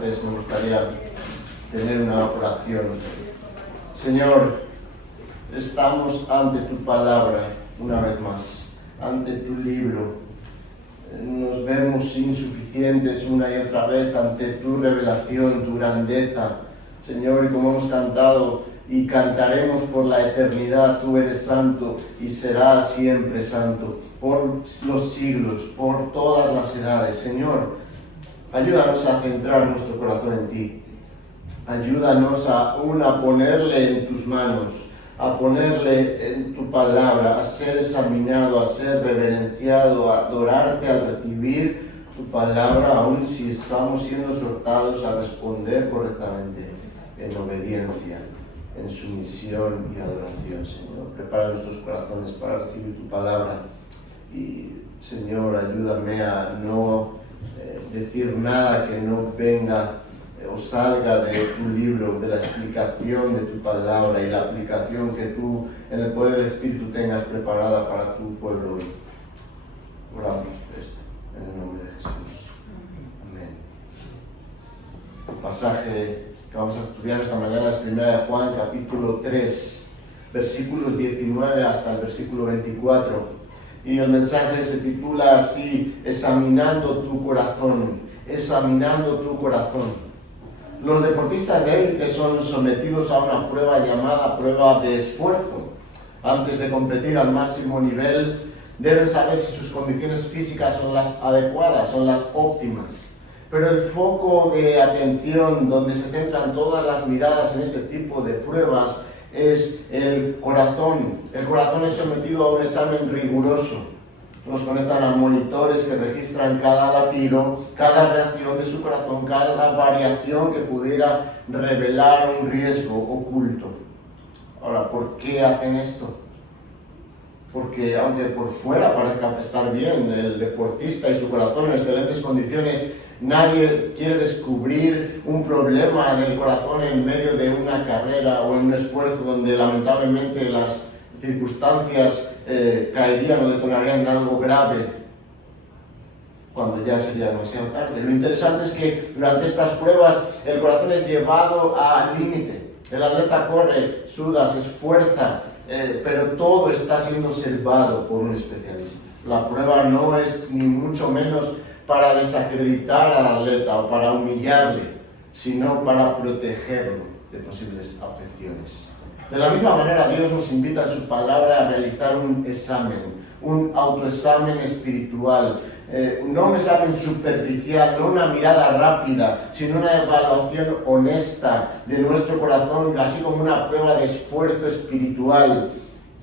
antes me gustaría tener una oración. Señor, estamos ante tu palabra una vez más, ante tu libro. Nos vemos insuficientes una y otra vez ante tu revelación, tu grandeza. Señor, y como hemos cantado y cantaremos por la eternidad, tú eres santo y serás siempre santo, por los siglos, por todas las edades. Señor, ayúdanos a centrar nuestro corazón en ti. Ayúdanos a ponerle en tus manos, a ponerle en tu palabra, a ser examinado, a ser reverenciado, a adorarte al recibir tu palabra, aun si estamos siendo exhortados a responder correctamente en obediencia, en sumisión y adoración. Señor, prepara nuestros corazones para recibir tu palabra y, Señor, ayúdame a no decir nada que no venga o salga de tu libro, de la explicación de tu palabra y la aplicación que tú en el poder del Espíritu tengas preparada para tu pueblo hoy. Oramos esto en el nombre de Jesús. Amén. El pasaje que vamos a estudiar esta mañana es 1 de Juan, capítulo 3, versículos 19 hasta el versículo 24. Y el mensaje se titula así: examinando tu corazón, examinando tu corazón. Los deportistas de élite son sometidos a una prueba llamada prueba de esfuerzo. Antes de competir al máximo nivel, deben saber si sus condiciones físicas son las adecuadas, son las óptimas. Pero el foco de atención donde se centran todas las miradas en este tipo de pruebas es el corazón. El corazón es sometido a un examen riguroso. Nos conectan a monitores que registran cada latido, cada reacción de su corazón, cada variación que pudiera revelar un riesgo oculto. Ahora, ¿por qué hacen esto? Porque aunque por fuera parezca estar bien el deportista y su corazón en excelentes condiciones, nadie quiere descubrir un problema en el corazón en medio de una carrera o en un esfuerzo donde lamentablemente las circunstancias caerían o detonarían en algo grave cuando ya sería demasiado tarde. Lo interesante es que durante estas pruebas el corazón es llevado al límite. El atleta corre, suda, se esfuerza, pero todo está siendo observado por un especialista. La prueba no es ni mucho menos para desacreditar al atleta o para humillarle, sino para protegerlo de posibles afecciones. De la misma manera, Dios nos invita en su palabra a realizar un examen, un autoexamen espiritual, no un examen superficial, no una mirada rápida, sino una evaluación honesta de nuestro corazón, así como una prueba de esfuerzo espiritual,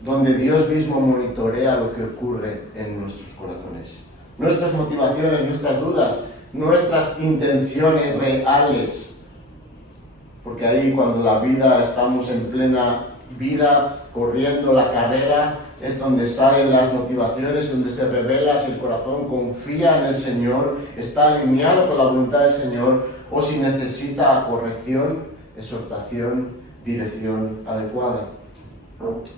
donde Dios mismo monitorea lo que ocurre en nuestros corazones. Nuestras motivaciones, nuestras dudas, nuestras intenciones reales. Porque ahí cuando la vida, estamos en plena vida, corriendo la carrera, es donde salen las motivaciones, donde se revela si el corazón confía en el Señor, está alineado con la voluntad del Señor, o si necesita corrección, exhortación, dirección adecuada.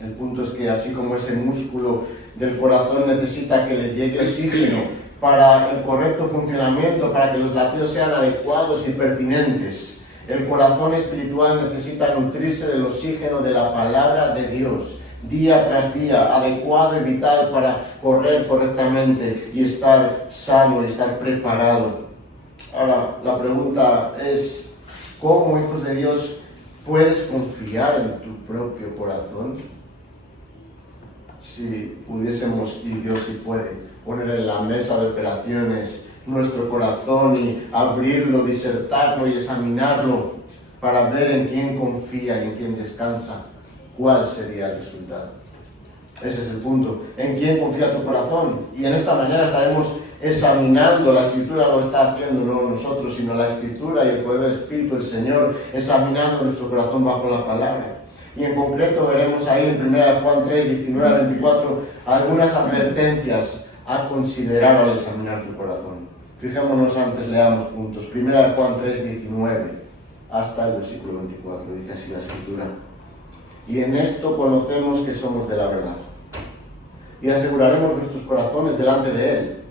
El punto es que así como ese músculo del corazón necesita que le llegue oxígeno para el correcto funcionamiento, para que los latidos sean adecuados y pertinentes, el corazón espiritual necesita nutrirse del oxígeno de la palabra de Dios, día tras día, adecuado y vital para correr correctamente y estar sano y estar preparado. Ahora, la pregunta es, ¿cómo, hijos de Dios, puedes confiar en tu propio corazón? Si pudiésemos, y Dios sí puede, poner en la mesa de operaciones nuestro corazón y abrirlo, disertarlo y examinarlo para ver en quién confía y en quién descansa, ¿cuál sería el resultado? Ese es el punto. ¿En quién confía tu corazón? Y en esta mañana estaremos examinando, la Escritura lo está haciendo, no nosotros, sino la Escritura y el poder del Espíritu, el Señor, examinando nuestro corazón bajo la palabra. Y en concreto veremos ahí en 1 Juan 3, 19 a 24, algunas advertencias a considerar al examinar tu corazón. Fijémonos antes, leamos juntos. 1 Juan 3, 19 hasta el versículo 24, dice así la Escritura. Y en esto conocemos que somos de la verdad, y aseguraremos nuestros corazones delante de Él.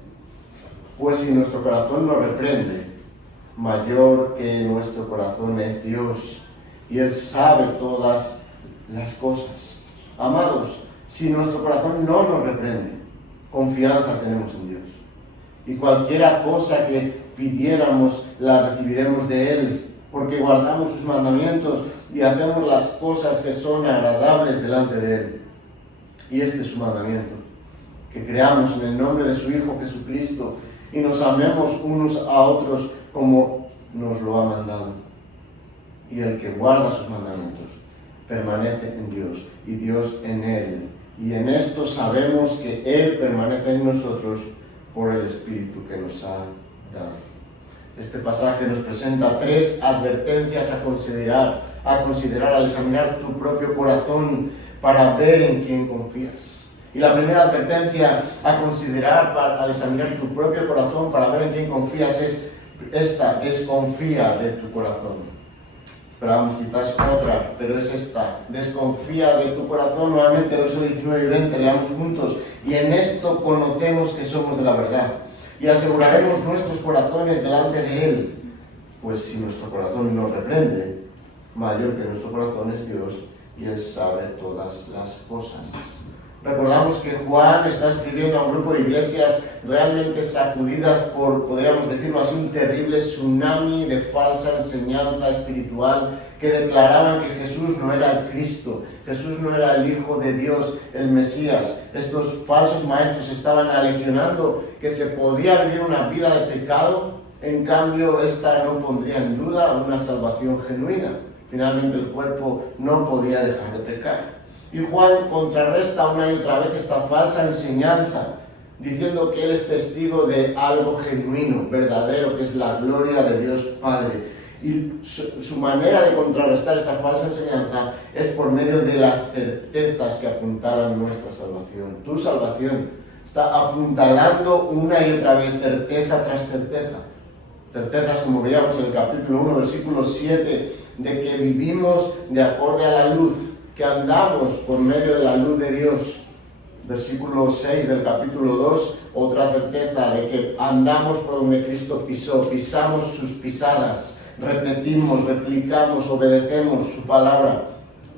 Pues si nuestro corazón nos reprende, mayor que nuestro corazón es Dios, y Él sabe todas las cosas. Amados, si nuestro corazón no nos reprende, confianza tenemos en Dios. Y cualquiera cosa que pidiéramos, la recibiremos de Él, porque guardamos sus mandamientos y hacemos las cosas que son agradables delante de Él. Y este es su mandamiento, que creamos en el nombre de su Hijo Jesucristo y nos amemos unos a otros como nos lo ha mandado. Y el que guarda sus mandamientos permanece en Dios y Dios en él. Y en esto sabemos que Él permanece en nosotros por el Espíritu que nos ha dado. Este pasaje nos presenta 3 advertencias a considerar al examinar tu propio corazón para ver en quién confías. Y la primera advertencia a considerar al examinar tu propio corazón para ver en quién confías es esta: desconfía de tu corazón. Esperábamos quizás otra, pero es esta: desconfía de tu corazón. Nuevamente, versos 19 y 20, leamos juntos. Y en esto conocemos que somos de la verdad, y aseguraremos nuestros corazones delante de Él. Pues si nuestro corazón nos reprende, mayor que nuestro corazón es Dios, y Él sabe todas las cosas. Recordamos que Juan está escribiendo a un grupo de iglesias realmente sacudidas por, podríamos decirlo así, un terrible tsunami de falsa enseñanza espiritual que declaraban que Jesús no era el Cristo, Jesús no era el Hijo de Dios, el Mesías. Estos falsos maestros estaban aleccionando que se podía vivir una vida de pecado, en cambio esta no pondría en duda una salvación genuina. Finalmente el cuerpo no podía dejar de pecar. Y Juan contrarresta una y otra vez esta falsa enseñanza, diciendo que él es testigo de algo genuino, verdadero, que es la gloria de Dios Padre. Y su manera de contrarrestar esta falsa enseñanza es por medio de las certezas que apuntalan nuestra salvación. Tu salvación está apuntalando una y otra vez, certeza tras certeza. Certezas, como veíamos en el capítulo 1, versículo 7, de que vivimos de acorde a la luz, que andamos por medio de la luz de Dios. Versículo 6 del capítulo 2, otra certeza de que andamos por donde Cristo pisó, pisamos sus pisadas, repetimos, replicamos, obedecemos su palabra.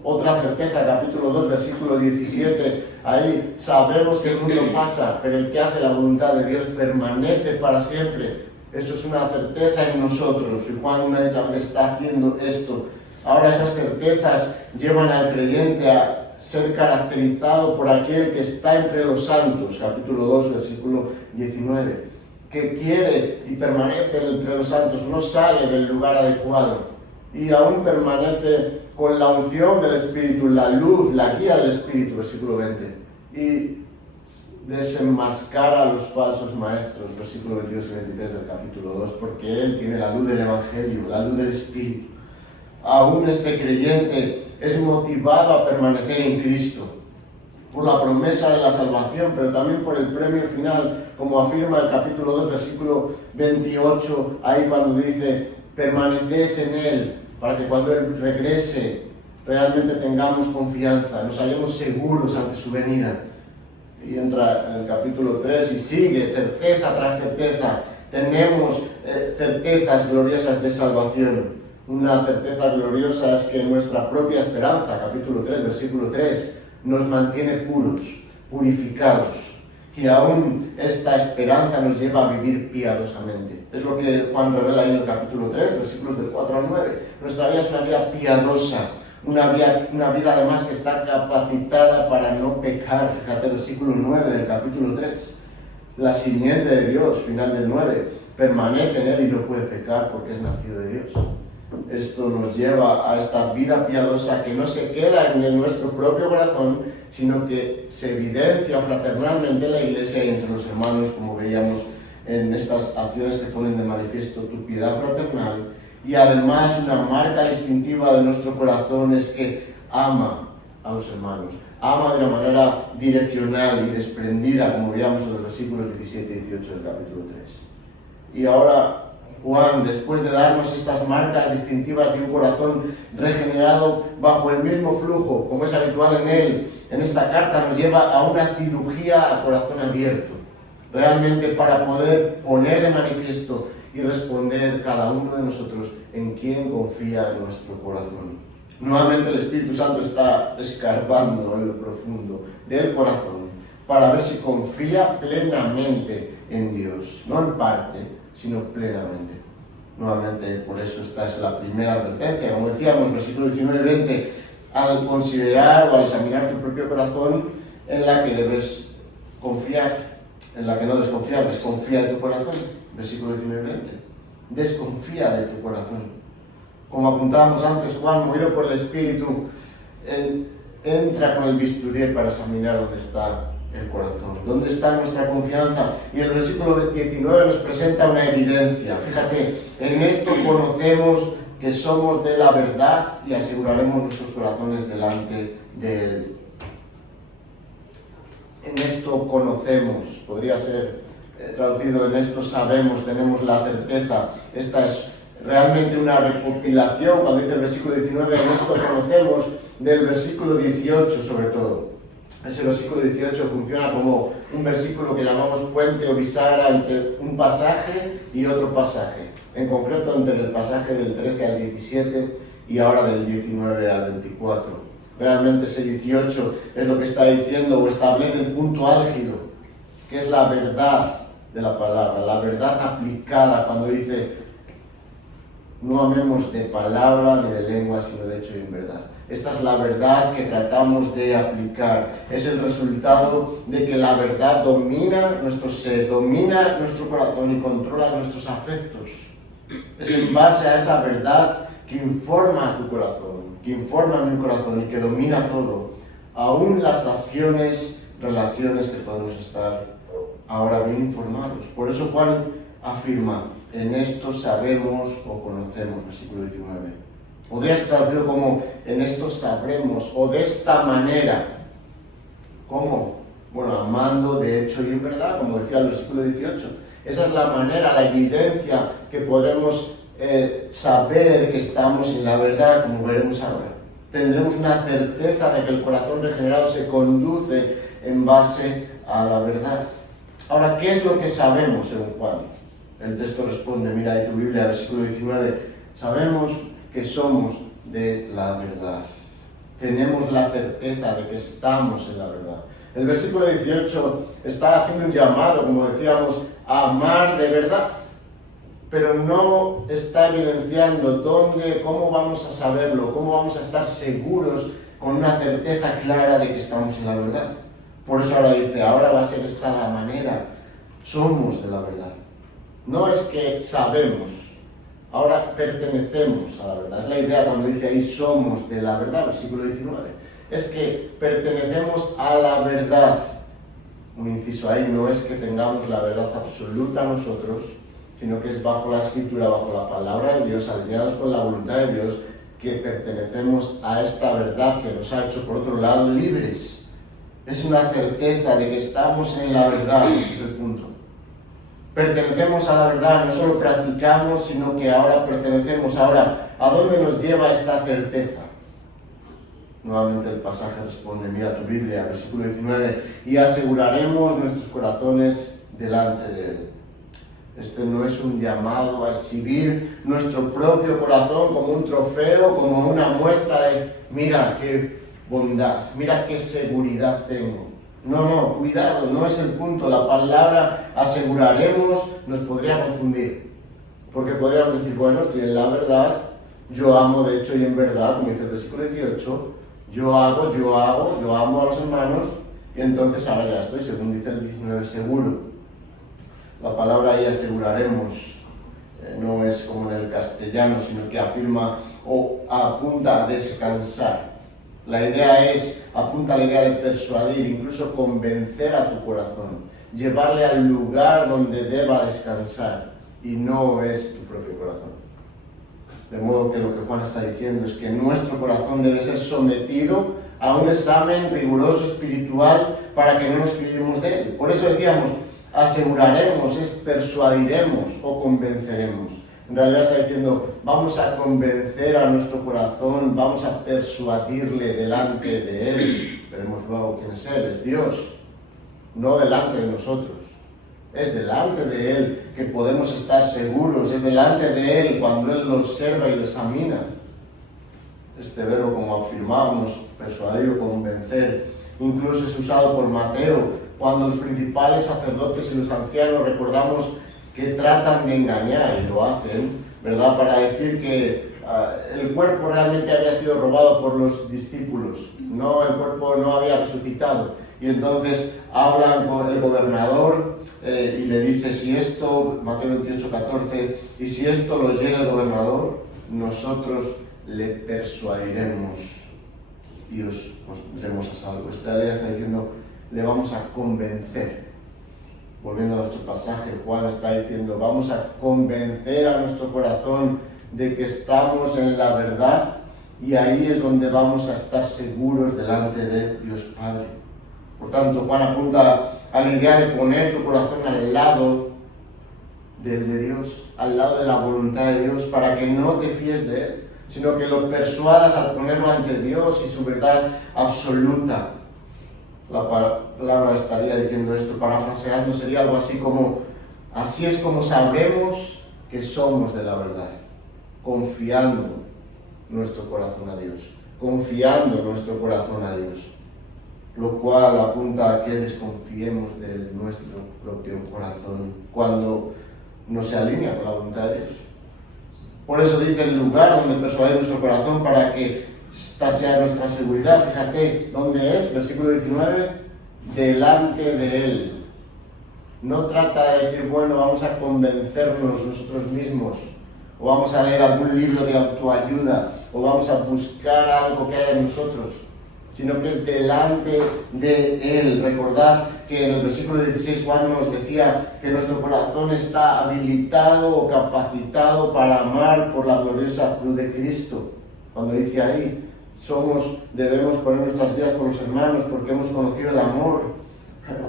Otra certeza, capítulo 2, versículo 17, ahí sabemos que el mundo pasa, pero el que hace la voluntad de Dios permanece para siempre. Eso es una certeza en nosotros, y Juan una vez está haciendo esto. Ahora esas certezas llevan al creyente a ser caracterizado por aquel que está entre los santos, capítulo 2, versículo 19, que quiere y permanece entre los santos, no sale del lugar adecuado y aún permanece con la unción del Espíritu, la luz, la guía del Espíritu, versículo 20, y desenmascara a los falsos maestros, versículo 22 y 23 del capítulo 2, porque él tiene la luz del Evangelio, la luz del Espíritu. Aún este creyente es motivado a permanecer en Cristo por la promesa de la salvación, pero también por el premio final, como afirma el capítulo 2, versículo 28, ahí cuando dice: permaneced en Él, para que cuando Él regrese realmente tengamos confianza, nos hallemos seguros ante su venida. Y entra en el capítulo 3 y sigue, certeza tras certeza. Tenemos certezas gloriosas de salvación. Una certeza gloriosa es que nuestra propia esperanza, capítulo 3, versículo 3, nos mantiene puros, purificados. Y aún esta esperanza nos lleva a vivir piadosamente. Es lo que Juan revela ahí en el capítulo 3, versículos del 4 al 9. Nuestra vida es una vida piadosa, una vida además que está capacitada para no pecar. Fíjate el versículo 9 del capítulo 3. La simiente de Dios, final del 9, permanece en él y no puede pecar porque es nacido de Dios. Esto nos lleva a esta vida piadosa que no se queda en nuestro propio corazón, sino que se evidencia fraternalmente en la iglesia y entre los hermanos, como veíamos en estas acciones que ponen de manifiesto tu piedad fraternal. Y además una marca distintiva de nuestro corazón es que ama a los hermanos, ama de una manera direccional y desprendida, como veíamos en los versículos 17 y 18 del capítulo 3. Y ahora Juan, después de darnos estas marcas distintivas de un corazón regenerado bajo el mismo flujo, como es habitual en él, en esta carta nos lleva a una cirugía a corazón abierto, realmente para poder poner de manifiesto y responder cada uno de nosotros en quién confía en nuestro corazón. Nuevamente el Espíritu Santo está escarbando en lo profundo del corazón para ver si confía plenamente en Dios, no en parte, sino plenamente. Nuevamente, por eso esta es la primera advertencia. Como decíamos, versículo 19 y 20, al considerar o al examinar tu propio corazón, en la que debes confiar, en la que no debes confiar, desconfía de tu corazón. Versículo 19 y 20. Desconfía de tu corazón. Como apuntábamos antes, Juan, movido por el Espíritu, entra con el bisturí para examinar dónde está el corazón, dónde está nuestra confianza. Y el versículo 19 nos presenta una evidencia. Fíjate, en esto conocemos que somos de la verdad y aseguraremos nuestros corazones delante de Él. En esto conocemos, podría ser traducido en esto sabemos, tenemos la certeza. Esta es realmente una recopilación, cuando dice el versículo 19, en esto conocemos, del versículo 18 sobre todo. Ese versículo 18 funciona como un versículo que llamamos puente o bisagra entre un pasaje y otro pasaje. En concreto entre el pasaje del 13 al 17 y ahora del 19 al 24. Realmente ese 18 es lo que está diciendo o establece el punto álgido, que es la verdad de la palabra, la verdad aplicada cuando dice no amemos de palabra ni de lengua, sino de hecho y en verdad. Esta es la verdad que tratamos de aplicar. Es el resultado de que la verdad domina nuestro ser, domina nuestro corazón y controla nuestros afectos. Es en base a esa verdad que informa a tu corazón, que informa a mi corazón y que domina todo, aún las acciones, relaciones que podemos estar ahora bien informados. Por eso Juan afirma, en esto sabemos o conocemos, versículo 19. Podría ser traducido como, en esto sabremos, o de esta manera. ¿Cómo? Bueno, amando de hecho y en verdad, como decía el versículo 18. Esa es la manera, la evidencia que podremos saber que estamos en la verdad, como veremos ahora. Tendremos una certeza de que el corazón regenerado se conduce en base a la verdad. Ahora, ¿qué es lo que sabemos según Juan? El texto responde, mira ahí tu Biblia, versículo 19. Sabemos que somos de la verdad. Tenemos la certeza de que estamos en la verdad. El versículo 18 está haciendo un llamado, como decíamos, a amar de verdad. Pero no está evidenciando dónde, cómo vamos a saberlo, cómo vamos a estar seguros con una certeza clara de que estamos en la verdad. Por eso ahora dice, ahora va a ser esta la manera. Somos de la verdad. No es que sabemos, ahora pertenecemos a la verdad. Es la idea cuando dice ahí somos de la verdad, versículo 19. Es que pertenecemos a la verdad. Un inciso ahí, no es que tengamos la verdad absoluta nosotros, sino que es bajo la Escritura, bajo la palabra de Dios, alineados con la voluntad de Dios, que pertenecemos a esta verdad que nos ha hecho, por otro lado, libres. Es una certeza de que estamos en la verdad, ese es el punto. Pertenecemos a la verdad, no solo practicamos, sino que ahora pertenecemos. Ahora, ¿a dónde nos lleva esta certeza? Nuevamente el pasaje responde, mira tu Biblia, versículo 19, y aseguraremos nuestros corazones delante de Él. Este no es un llamado a exhibir nuestro propio corazón como un trofeo, como una muestra de, mira qué bondad, mira qué seguridad tengo. No, cuidado, no es el punto. La palabra aseguraremos nos podría confundir. Porque podríamos decir, bueno, estoy en la verdad, yo amo de hecho y en verdad, como dice el versículo 18, yo amo a los hermanos, y entonces ahora ya estoy, según dice el 19, seguro. La palabra ahí aseguraremos no es como en el castellano, sino que afirma o apunta a descansar. La idea apunta a la idea de persuadir, incluso convencer a tu corazón, llevarle al lugar donde deba descansar, y no es tu propio corazón. De modo que lo que Juan está diciendo es que nuestro corazón debe ser sometido a un examen riguroso espiritual para que no nos fiemos de él. Por eso decíamos, aseguraremos, persuadiremos o convenceremos. En realidad está diciendo, vamos a convencer a nuestro corazón, vamos a persuadirle delante de Él. Veremos luego quién es Él, es Dios, no delante de nosotros. Es delante de Él que podemos estar seguros, es delante de Él cuando Él lo observa y lo examina. Este verbo, como afirmamos, persuadir o convencer, incluso es usado por Mateo, cuando los principales sacerdotes y los ancianos, recordamos que tratan de engañar, y lo hacen, ¿verdad?, para decir que el cuerpo realmente había sido robado por los discípulos, no, el cuerpo no había resucitado. Y entonces hablan con el gobernador y le dice, si esto, Mateo 28:14, y si esto lo llega el gobernador, nosotros le persuadiremos y os pondremos a salvo. Esta idea está diciendo, le vamos a convencer. Volviendo a nuestro pasaje, Juan está diciendo, vamos a convencer a nuestro corazón de que estamos en la verdad, y ahí es donde vamos a estar seguros delante de Dios Padre. Por tanto, Juan apunta a la idea de poner tu corazón al lado del de Dios, al lado de la voluntad de Dios, para que no te fíes de Él, sino que lo persuadas al ponerlo ante Dios y su verdad absoluta. La palabra estaría diciendo esto, parafraseando, sería algo así como, así es como sabremos que somos de la verdad, confiando nuestro corazón a Dios, confiando nuestro corazón a Dios, lo cual apunta a que desconfiemos de nuestro propio corazón cuando no se alinea con la voluntad de Dios. Por eso dice el lugar donde persuadir nuestro corazón para que esta sea nuestra seguridad. Fíjate dónde es, versículo 19, delante de Él. No trata de decir, bueno, vamos a convencernos nosotros mismos, o vamos a leer algún libro de autoayuda, o vamos a buscar algo que haya en nosotros, sino que es delante de Él. Recordad que en el versículo 16 Juan nos decía que nuestro corazón está habilitado o capacitado para amar por la gloriosa cruz de Cristo. Cuando dice ahí, debemos poner nuestras vidas por los hermanos porque hemos conocido el amor.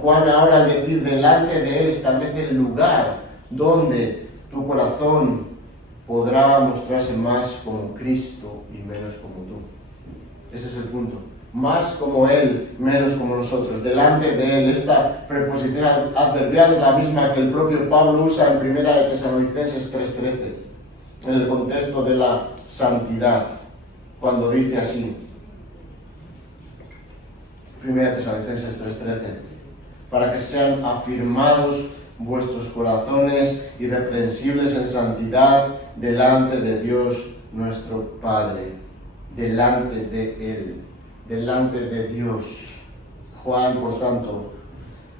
Juan ahora, al decir delante de Él, establece el lugar donde tu corazón podrá mostrarse más como Cristo y menos como tú. Ese es el punto. Más como Él, menos como nosotros. Delante de Él. Esta preposición adverbial es la misma que el propio Pablo usa en 1 Tesalonicenses 3:13, en el contexto de la santidad, cuando dice así, 1 Tesalonicenses 3:13, para que sean afirmados vuestros corazones irreprensibles en santidad delante de Dios nuestro Padre, delante de Él, delante de Dios. Juan, por tanto,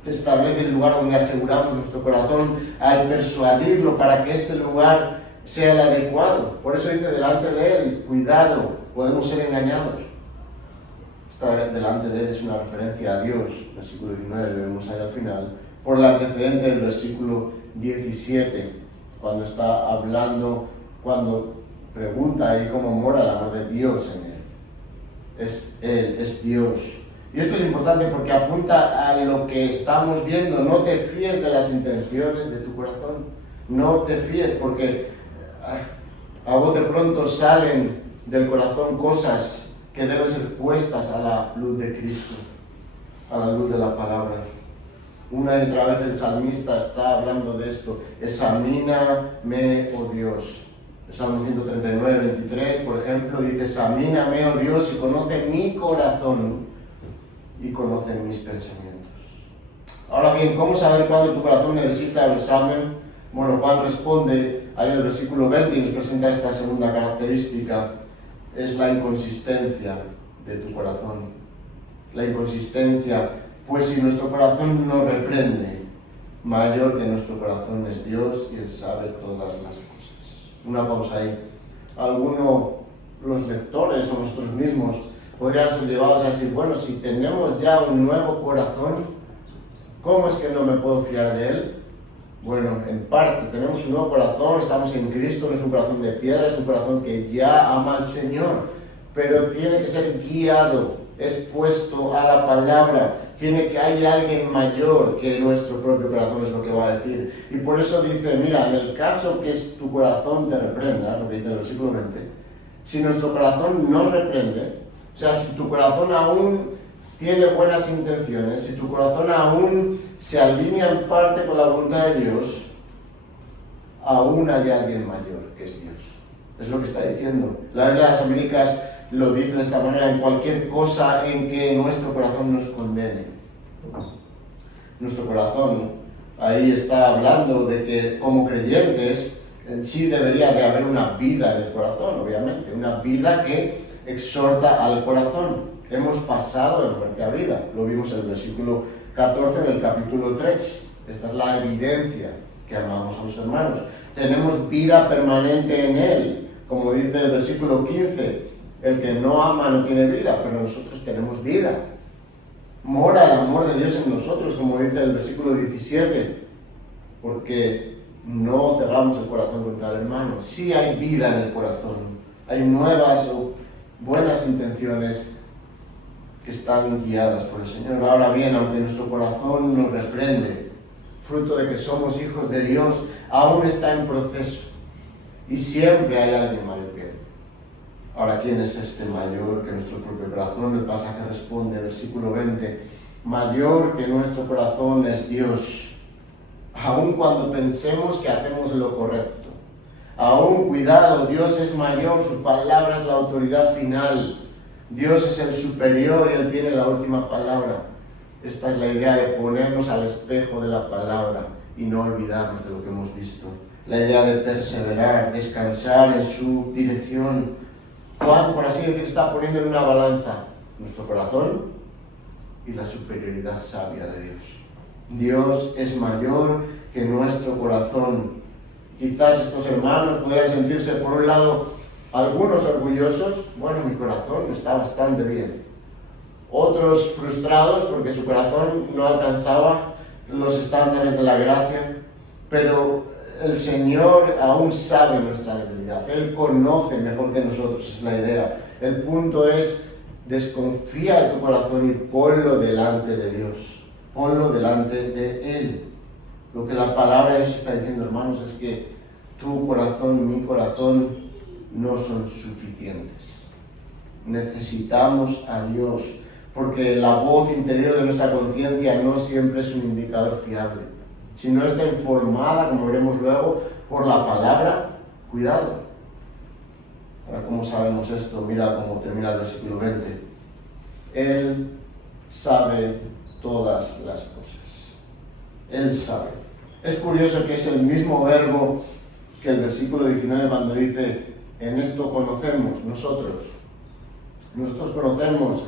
establece el lugar donde aseguramos nuestro corazón al persuadirlo para que este lugar sea el adecuado. Por eso dice delante de Él, cuidado, podemos ser engañados. Delante de Él es una referencia a Dios, versículo 19, vemos ahí al final, por el antecedente del versículo 17, cuando está hablando, cuando pregunta ahí cómo mora el amor de Dios en Él. Es Él, es Dios. Y esto es importante porque apunta a lo que estamos viendo. No te fíes de las intenciones de tu corazón. No te fíes porque a bote pronto salen del corazón cosas que deben ser puestas a la luz de Cristo, a la luz de la palabra. Una y otra vez el salmista está hablando de esto. Examíname, oh Dios. El Salmo 139, 23, por ejemplo, dice, examíname, oh Dios, y conoce mi corazón y conoce mis pensamientos. Ahora bien, ¿cómo saber cuándo tu corazón necesita el examen? Bueno, Juan responde ahí en el versículo 20 y nos presenta esta segunda característica. Es la inconsistencia de tu corazón. La inconsistencia, pues si nuestro corazón no reprende, mayor que nuestro corazón es Dios y Él sabe todas las cosas. Una pausa ahí. Algunos, los lectores o nosotros mismos, podrían ser llevados a decir, bueno, si tenemos ya un nuevo corazón, ¿cómo es que no me puedo fiar de Él? Bueno, en parte, tenemos un nuevo corazón, estamos en Cristo, no es un corazón de piedra, es un corazón que ya ama al Señor, pero tiene que ser guiado, expuesto a la palabra, tiene que hay alguien mayor que nuestro propio corazón, es lo que va a decir. Y por eso dice, mira, en el caso que tu corazón te reprenda, lo que dice el versículo 20, si nuestro corazón no reprende, o sea, si tu corazón aún tiene buenas intenciones, si tu corazón aún se alinea en parte con la voluntad de Dios, aún hay alguien mayor, que es Dios. Es lo que está diciendo. La Biblia de las Américas lo dice de esta manera: en cualquier cosa en que nuestro corazón nos condene. Nuestro corazón, ahí está hablando de que como creyentes, sí debería de haber una vida en el corazón, obviamente, una vida que exhorta al corazón. Hemos pasado de muerte a vida, lo vimos en el versículo 14 del capítulo 3. Esta es la evidencia que amamos a los hermanos. Tenemos vida permanente en Él, como dice el versículo 15, el que no ama no tiene vida, pero nosotros tenemos vida. Mora el amor de Dios en nosotros, como dice el versículo 17, porque no cerramos el corazón contra el hermano. Sí hay vida en el corazón, hay nuevas o buenas intenciones que están guiadas por el Señor. Ahora bien, aunque nuestro corazón nos reprende, fruto de que somos hijos de Dios, aún está en proceso y siempre hay alguien mayor que Él. Ahora, ¿quién es este mayor que nuestro propio corazón? El pasaje responde, versículo 20, mayor que nuestro corazón es Dios, aun cuando pensemos que hacemos lo correcto. Aún, cuidado, Dios es mayor, su palabra es la autoridad final. Dios es el superior y Él tiene la última palabra. Esta es la idea de ponernos al espejo de la palabra y no olvidarnos de lo que hemos visto. La idea de perseverar, descansar en su dirección. Juan, por así decir, está poniendo en una balanza nuestro corazón y la superioridad sabia de Dios. Dios es mayor que nuestro corazón. Quizás estos hermanos pudieran sentirse, por un lado, algunos orgullosos. Bueno, mi corazón está bastante bien. Otros frustrados porque su corazón no alcanzaba los estándares de la gracia. Pero el Señor aún sabe nuestra debilidad. Él conoce mejor que nosotros, es la idea. El punto es, desconfía de tu corazón y ponlo delante de Dios. Ponlo delante de Él. Lo que la palabra de Dios está diciendo, hermanos, es que tu corazón, mi corazón, no son suficientes. Necesitamos a Dios, porque la voz interior de nuestra conciencia no siempre es un indicador fiable. Si no está informada, como veremos luego, por la palabra, cuidado. Ahora, ¿cómo sabemos esto? Mira cómo termina el versículo 20. Él sabe todas las cosas. Él sabe. Es curioso que es el mismo verbo que el versículo 19 cuando dice, en esto conocemos nosotros. Nosotros conocemos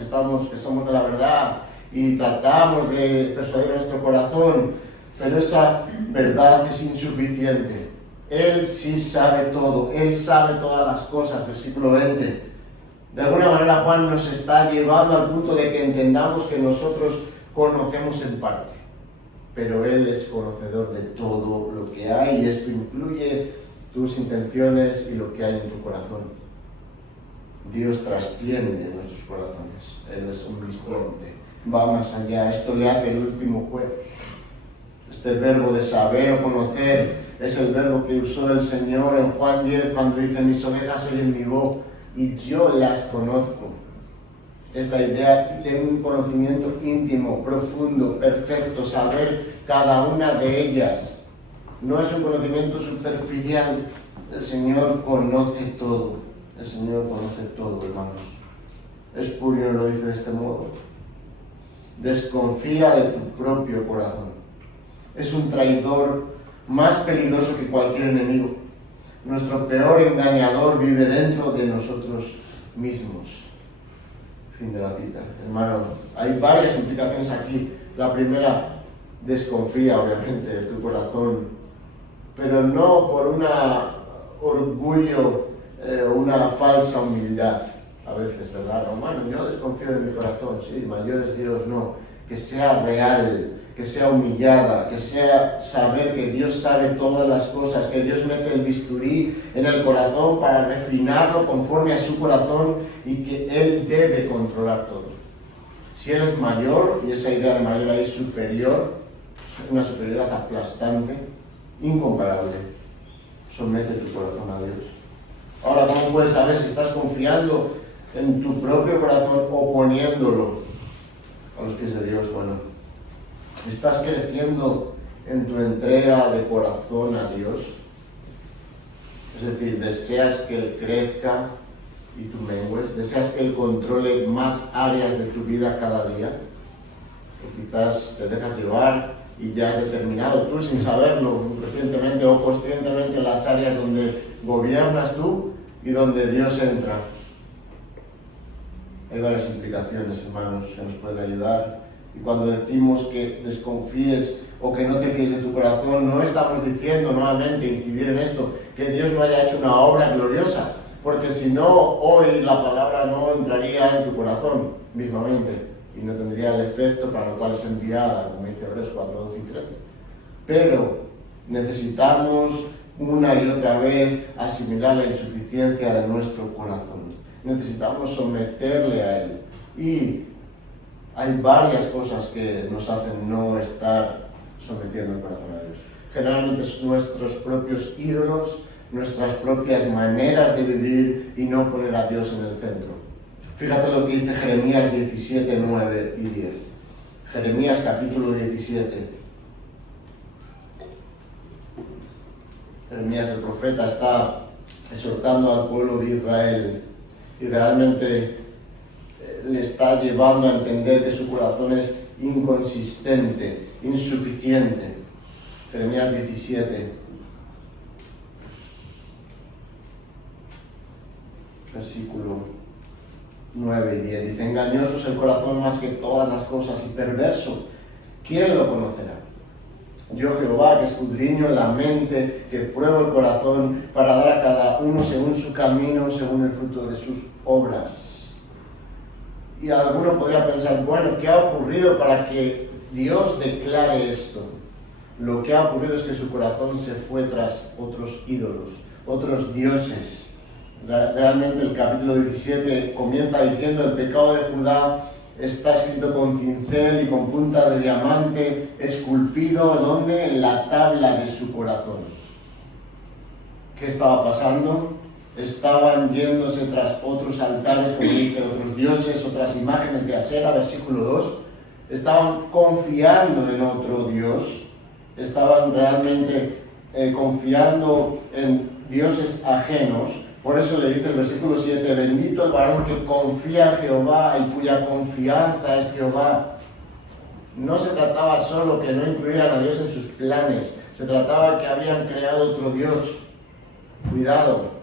que somos de la verdad y tratamos de persuadir a nuestro corazón, pero esa verdad es insuficiente. Él sí sabe todo, Él sabe todas las cosas, versículo 20. De alguna manera Juan nos está llevando al punto de que entendamos que nosotros conocemos en parte, pero Él es conocedor de todo lo que hay y esto incluye tus intenciones y lo que hay en tu corazón. Dios trasciende nuestros corazones, Él es omnisciente, va más allá. Esto le hace el último juez. Este verbo de saber o conocer es el verbo que usó el Señor en Juan 10 cuando dice, mis ovejas oyen mi voz y yo las conozco. Es la idea de un conocimiento íntimo, profundo, perfecto, saber cada una de ellas. No es un conocimiento superficial. El Señor conoce todo. El Señor conoce todo, hermanos. Spurgeon lo dice de este modo. Desconfía de tu propio corazón. Es un traidor más peligroso que cualquier enemigo. Nuestro peor engañador vive dentro de nosotros mismos. Fin de la cita. Hermano, hay varias implicaciones aquí. La primera, desconfía obviamente de tu corazón, pero no por un orgullo, una falsa humildad. A veces, ¿verdad? Hermano, yo desconfío de mi corazón, sí, mayor es Dios, no. Que sea real, que sea humillada, que sea saber que Dios sabe todas las cosas, que Dios mete el bisturí en el corazón para refinarlo conforme a su corazón y que Él debe controlar todo. Si Él es mayor, y esa idea de mayor ahí es superior, una superioridad aplastante, incomparable, somete tu corazón a Dios. Ahora, ¿cómo puedes saber si estás confiando en tu propio corazón o poniéndolo a los pies de Dios? Bueno, ¿Estás creciendo en tu entrega de corazón a Dios? Es decir, ¿deseas que Él crezca y tú mengues? ¿Deseas que Él controle más áreas de tu vida cada día? O quizás te dejas llevar y ya has determinado tú, sin saberlo, inconscientemente o conscientemente, las áreas donde gobiernas tú y donde Dios entra. Hay varias implicaciones, hermanos, que nos pueden ayudar. Y cuando decimos que desconfíes o que no te fíes de tu corazón, no estamos diciendo, nuevamente, incidir en esto, que Dios no haya hecho una obra gloriosa, porque si no, hoy la palabra no entraría en tu corazón mismamente y no tendría el efecto para lo cual es enviada, como dice Hebreos 4, 12 y 13. Pero necesitamos una y otra vez asimilar la insuficiencia de nuestro corazón. Necesitamos someterle a Él. Y hay varias cosas que nos hacen no estar sometiendo el corazón a Dios. Generalmente son nuestros propios ídolos, nuestras propias maneras de vivir y no poner a Dios en el centro. Fíjate lo que dice Jeremías 17, 9 y 10. Jeremías capítulo 17. Jeremías el profeta está exhortando al pueblo de Israel y realmente le está llevando a entender que su corazón es inconsistente, insuficiente. Jeremías 17, versículo 9 y 10. Dice: engañoso es el corazón más que todas las cosas y perverso, ¿quién lo conocerá? Yo, Jehová, que escudriño la mente, que pruebo el corazón, para dar a cada uno según su camino, según el fruto de sus obras. Y alguno podría pensar, bueno, ¿qué ha ocurrido para que Dios declare esto? Lo que ha ocurrido es que su corazón se fue tras otros ídolos, otros dioses. Realmente el capítulo 17 comienza diciendo: el pecado de Judá está escrito con cincel y con punta de diamante, esculpido, ¿dónde? En la tabla de su corazón. ¿Qué estaba pasando? Estaban yéndose tras otros altares, como dice, otros dioses, otras imágenes de Asera, versículo 2. Estaban confiando en otro Dios, estaban realmente confiando en dioses ajenos. Por eso le dice el versículo 7, bendito el varón que confía en Jehová y cuya confianza es Jehová. No se trataba solo que no incluían a Dios en sus planes, se trataba que habían creado otro Dios. Cuidado,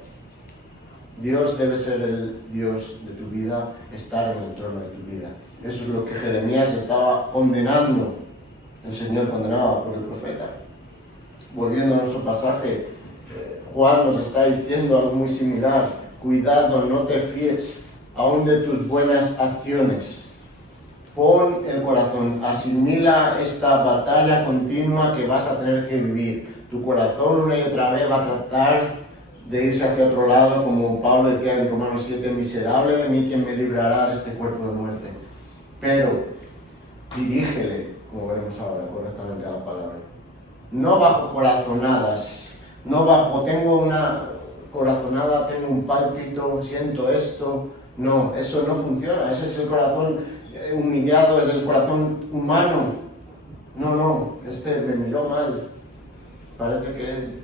Dios debe ser el Dios de tu vida, estar en el trono de tu vida. Eso es lo que Jeremías estaba condenando, el Señor condenaba por el profeta. Volviendo a nuestro pasaje, Juan nos está diciendo algo muy similar: cuidado, no te fíes aún de tus buenas acciones. Pon el corazón, asimila esta batalla continua que vas a tener que vivir. Tu corazón una y otra vez va a tratar de irse hacia otro lado, como Pablo decía en Romanos 7, miserable de mí, ¿quién me librará de este cuerpo de muerte? Pero dirígele, como veremos ahora, correctamente a la palabra. No bajo corazonadas. No bajo, tengo una corazonada, tengo un pálpito, siento esto. No, eso no funciona. Ese es el corazón humillado, es el corazón humano. No, este me miró mal. Parece que él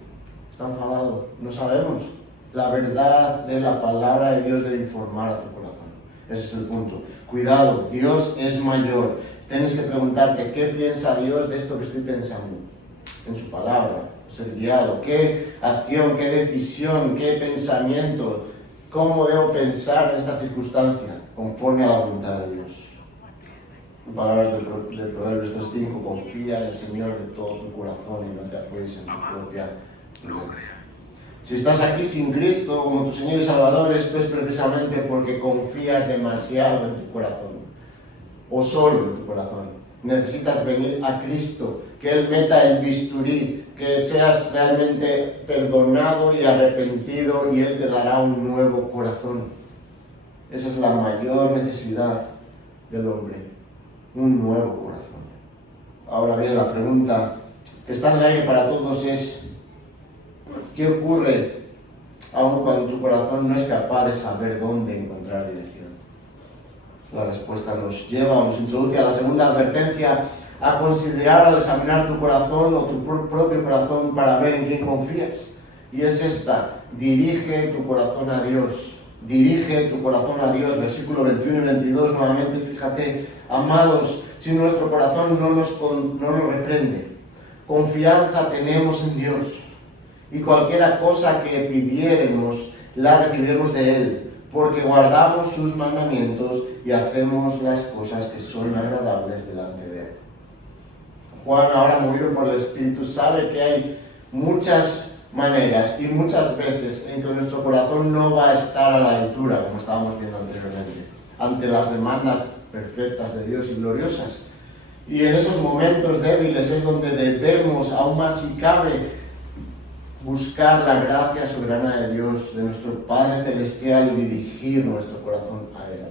está enfadado. No sabemos. La verdad de la palabra de Dios debe informar a tu corazón. Ese es el punto. Cuidado, Dios es mayor. Tienes que preguntarte, ¿qué piensa Dios de esto que estoy pensando? En su palabra. Ser guiado, qué acción, qué decisión, qué pensamiento, cómo debo pensar en esta circunstancia, conforme a la voluntad de Dios. En palabras de Proverbios 3:5, confía en el Señor de todo tu corazón y no te apoyes en tu propia gloria. Si estás aquí sin Cristo como tu Señor y Salvador, esto es precisamente porque confías demasiado en tu corazón, o solo en tu corazón. Necesitas venir a Cristo, que Él meta el bisturí, que seas realmente perdonado y arrepentido, y Él te dará un nuevo corazón. Esa es la mayor necesidad del hombre, un nuevo corazón. Ahora bien, la pregunta que está en el aire para todos es: ¿qué ocurre aun cuando tu corazón no es capaz de saber dónde encontrar dirección? La respuesta nos introduce a la segunda advertencia a considerar al examinar tu corazón o tu propio corazón para ver en quién confías. Y es esta: dirige tu corazón a Dios. Dirige tu corazón a Dios. Versículo 21 y 22, nuevamente, fíjate: amados, si nuestro corazón no nos reprende, confianza tenemos en Dios, y cualquiera cosa que pidiéremos la recibiremos de Él, porque guardamos sus mandamientos y hacemos las cosas que son agradables delante de Él. Juan, ahora movido por el Espíritu, sabe que hay muchas maneras y muchas veces en que nuestro corazón no va a estar a la altura, como estábamos viendo anteriormente, ante las demandas perfectas de Dios y gloriosas. Y en esos momentos débiles es donde debemos, aún más si cabe, buscar la gracia soberana de Dios, de nuestro Padre Celestial, y dirigir nuestro corazón a Él.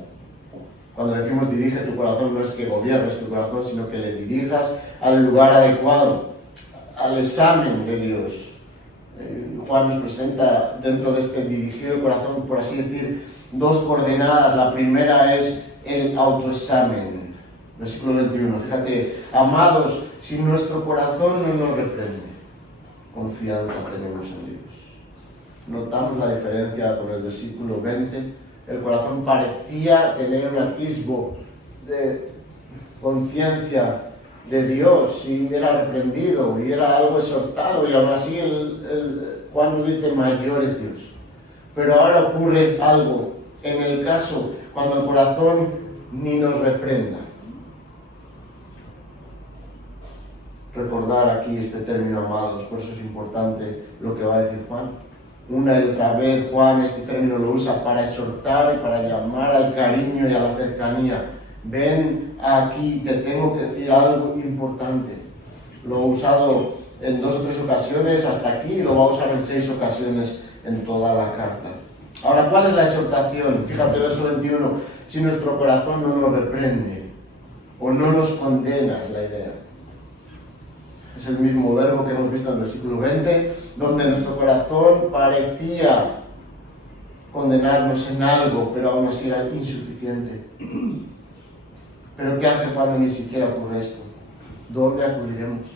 Cuando decimos dirige tu corazón, no es que gobiernes tu corazón, sino que le dirijas al lugar adecuado, al examen de Dios. Juan nos presenta dentro de este dirigido corazón, por así decir, dos coordenadas. La primera es el autoexamen. Versículo 21, fíjate: amados, si nuestro corazón no nos reprende, confianza tenemos en Dios. Notamos la diferencia con el versículo 20. El corazón parecía tener un atisbo de conciencia de Dios y era reprendido y era algo exhortado, y aún así Juan nos dice: mayor es Dios. Pero ahora ocurre algo en el caso cuando el corazón ni nos reprenda. Recordar aquí este término, amados, por eso es importante lo que va a decir Juan. Una y otra vez Juan este término lo usa para exhortar y para llamar al cariño y a la cercanía. Ven aquí, te tengo que decir algo importante. Lo ha usado en 2 o 3 ocasiones hasta aquí, y lo va a usar en 6 ocasiones en toda la carta. Ahora, ¿cuál es la exhortación? Fíjate, verso 21. Si nuestro corazón no nos reprende o no nos condena, es la idea. Es el mismo verbo que hemos visto en el versículo 20, donde nuestro corazón parecía condenarnos en algo, pero aún así era insuficiente. Pero ¿qué hace cuando ni siquiera ocurre esto? ¿Dónde acudiremos?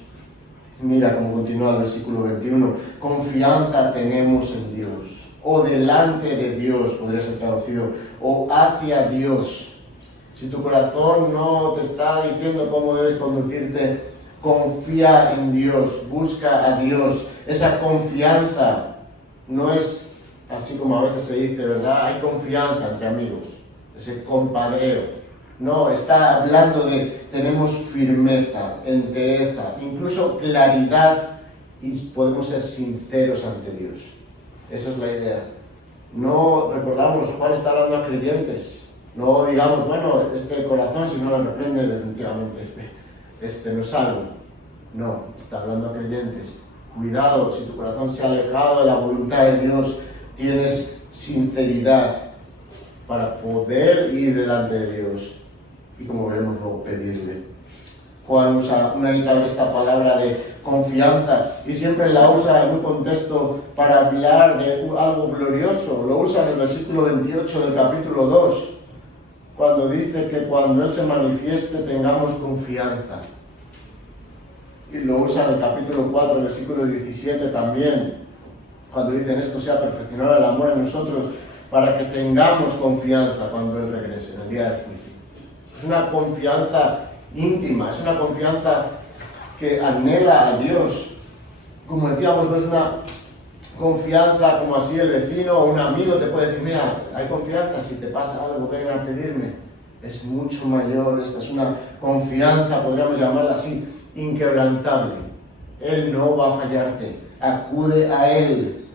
Mira cómo continúa el versículo 21. Confianza tenemos en Dios, o delante de Dios, podría ser traducido, o hacia Dios. Si tu corazón no te está diciendo cómo debes conducirte, confía en Dios, busca a Dios. Esa confianza no es así como a veces se dice, ¿verdad? Hay confianza entre amigos, ese compadreo. No, está hablando de tenemos firmeza, entereza, incluso claridad, y podemos ser sinceros ante Dios. Esa es la idea. No recordamos, Juan está hablando a creyentes. No digamos, bueno, este corazón, si no lo reprende, definitivamente este no es salvo. No, está hablando a creyentes. Cuidado, si tu corazón se ha alejado de la voluntad de Dios, tienes sinceridad para poder ir delante de Dios y, como veremos luego, pedirle. Juan usa una y otra vez esta palabra de confianza, y siempre la usa en un contexto para hablar de algo glorioso. Lo usa en el versículo 28 del capítulo 2, cuando dice que cuando Él se manifieste tengamos confianza. Y lo usa en el capítulo 4, versículo 17 también, cuando dice: en esto sea perfeccionado el amor en nosotros, para que tengamos confianza cuando Él regrese, en el día del juicio. Es una confianza íntima, es una confianza que anhela a Dios. Como decíamos, no es una confianza como así el vecino o un amigo te puede decir: mira, hay confianza, si te pasa algo, ven a pedirme. Es mucho mayor. Esta es una confianza, podríamos llamarla así, inquebrantable. Él no va a fallarte, acude a Él.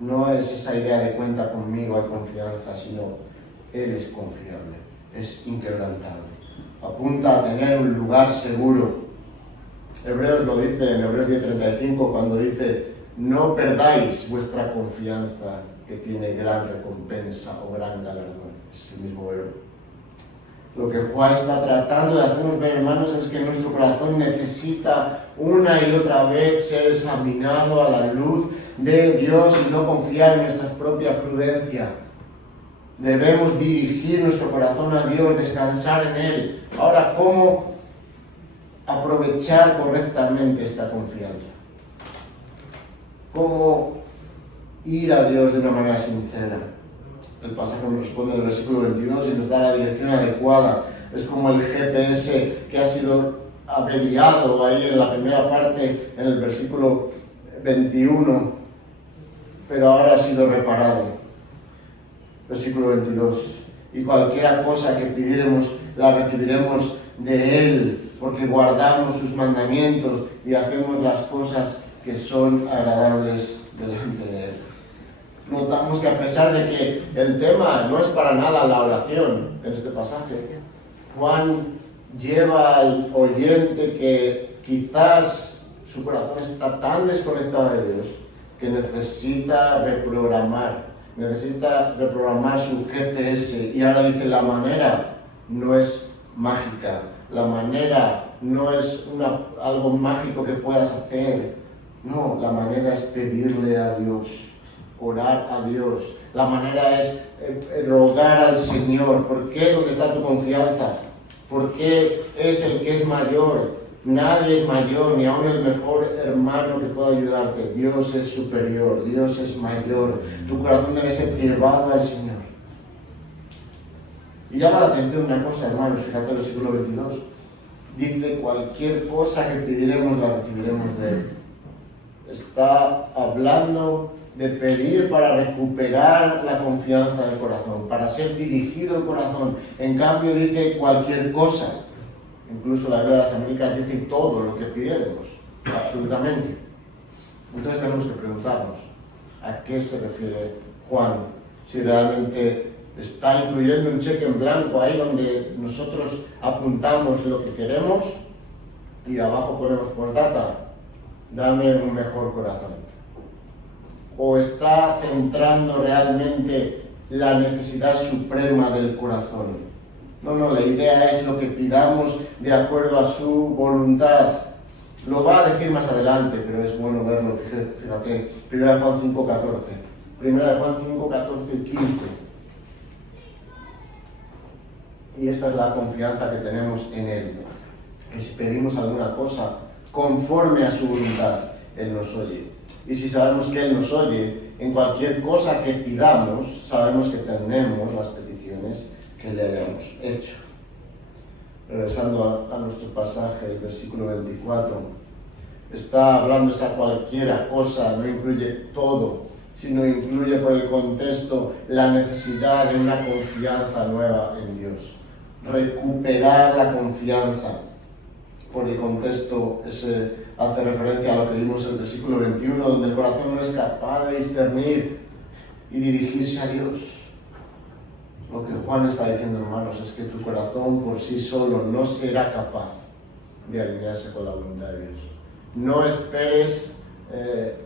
No es esa idea de cuenta conmigo, hay confianza, sino Él es confiable, es inquebrantable. Apunta a tener un lugar seguro. Hebreos lo dice en Hebreos 10:35, cuando dice: no perdáis vuestra confianza, que tiene gran recompensa o gran galardón. Es el mismo verbo. Lo que Juan está tratando de hacernos ver, hermanos, es que nuestro corazón necesita una y otra vez ser examinado a la luz de Dios y no confiar en nuestra propia prudencia. Debemos dirigir nuestro corazón a Dios, descansar en Él. Ahora, ¿cómo aprovechar correctamente esta confianza. Cómo ir a Dios de una manera sincera. El pasaje nos responde en el versículo 22 y nos da la dirección adecuada. Es como el GPS que ha sido averiado ahí en la primera parte, en el versículo 21, pero ahora ha sido reparado. Versículo 22. Y cualquiera cosa que pidiéremos, la recibiremos de Él, porque guardamos sus mandamientos y hacemos las cosas que son agradables delante de Él. Notamos que a pesar de que el tema no es para nada la oración en este pasaje, Juan lleva al oyente que quizás su corazón está tan desconectado de Dios que necesita reprogramar su GPS. Y ahora dice, la manera no es mágica, la manera no es algo mágico que puedas hacer. No, la manera es pedirle a Dios, orar a Dios. La manera es rogar al Señor, porque es donde está tu confianza, porque es el que es mayor. Nadie es mayor, ni aun el mejor hermano que pueda ayudarte. Dios es superior, Dios es mayor. Tu corazón debe ser llevado al Señor. Y llama la atención una cosa, hermanos, fíjate el versículo 22. Dice, cualquier cosa que pidiéremos la recibiremos de Él. Está hablando de pedir para recuperar la confianza del corazón, para ser dirigido el corazón. En cambio dice cualquier cosa. Incluso la Biblia de las Américas dice todo lo que pidiéramos, absolutamente. Entonces tenemos que preguntarnos, ¿a qué se refiere Juan? Si realmente está incluyendo un cheque en blanco ahí donde nosotros apuntamos lo que queremos y abajo ponemos postdata, dame un mejor corazón. O está centrando realmente la necesidad suprema del corazón. No, la idea es lo que pidamos de acuerdo a su voluntad. Lo va a decir más adelante, pero es bueno verlo, fíjate. 1 Juan 5:14. 1 Juan 5:14 y 15. Y esta es la confianza que tenemos en Él. Que si pedimos alguna cosa conforme a su voluntad, Él nos oye. Y si sabemos que Él nos oye, en cualquier cosa que pidamos, sabemos que tenemos las peticiones que le hayamos hecho. Regresando a nuestro pasaje, el versículo 24, está hablando esa cualquiera cosa, no incluye todo, sino incluye por el contexto la necesidad de una confianza nueva en Dios. Recuperar la confianza. Por el contexto, ese hace referencia a lo que vimos en el versículo 21, donde el corazón no es capaz de discernir y dirigirse a Dios. Lo que Juan está diciendo, hermanos, es que tu corazón por sí solo no será capaz de alinearse con la voluntad de Dios. No esperes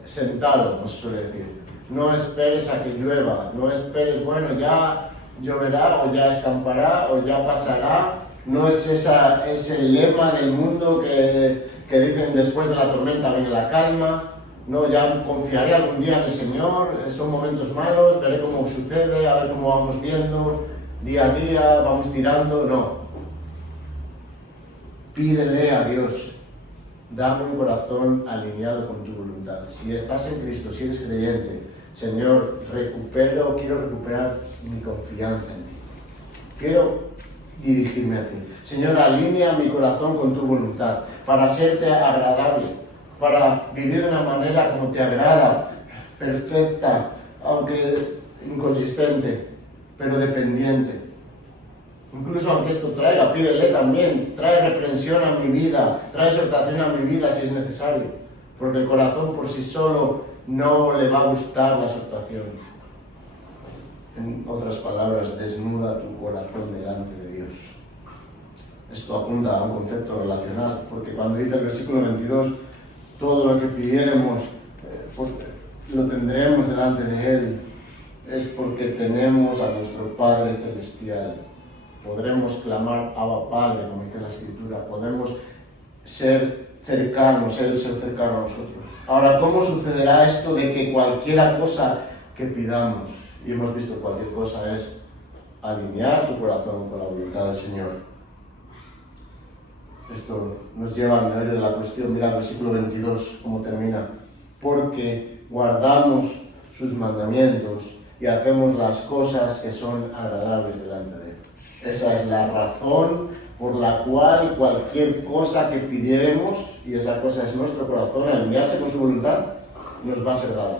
sentado, nos suele decir. No esperes a que llueva. No esperes, bueno, ya lloverá o ya escampará o ya pasará. No es ese lema del mundo que dicen después de la tormenta viene la calma. No, ya confiaré algún día en el Señor, son momentos malos, veré cómo sucede, a ver cómo vamos viendo, día a día, vamos tirando. No. Pídele a Dios, dame un corazón alineado con tu voluntad. Si estás en Cristo, si eres creyente, Señor, quiero recuperar mi confianza en ti. Quiero dirigirme a ti. Señor, alinea mi corazón con tu voluntad para serte agradable, para vivir de una manera como te agrada, perfecta, aunque inconsistente, pero dependiente. Incluso aunque esto pídele también, trae reprensión a mi vida, trae exhortación a mi vida si es necesario, porque el corazón por sí solo no le va a gustar la exhortación. En otras palabras, desnuda tu corazón delante de Dios. Esto apunta a un concepto relacional, porque cuando dice el versículo 22, todo lo que pidiéramos lo tendremos delante de Él, es porque tenemos a nuestro Padre Celestial. Podremos clamar Abba Padre, como dice la Escritura, podemos ser cercanos, Él ser cercano a nosotros. Ahora, ¿cómo sucederá esto de que cualquiera cosa que pidamos, y hemos visto cualquier cosa, es alinear tu corazón con la voluntad del Señor? Esto nos lleva al meollo de la cuestión. Mira el versículo 22, cómo termina. Porque guardamos sus mandamientos y hacemos las cosas que son agradables delante de Él. Esa es la razón por la cual cualquier cosa que pidiéramos, y esa cosa es nuestro corazón, al enviarse con su voluntad, nos va a ser dado.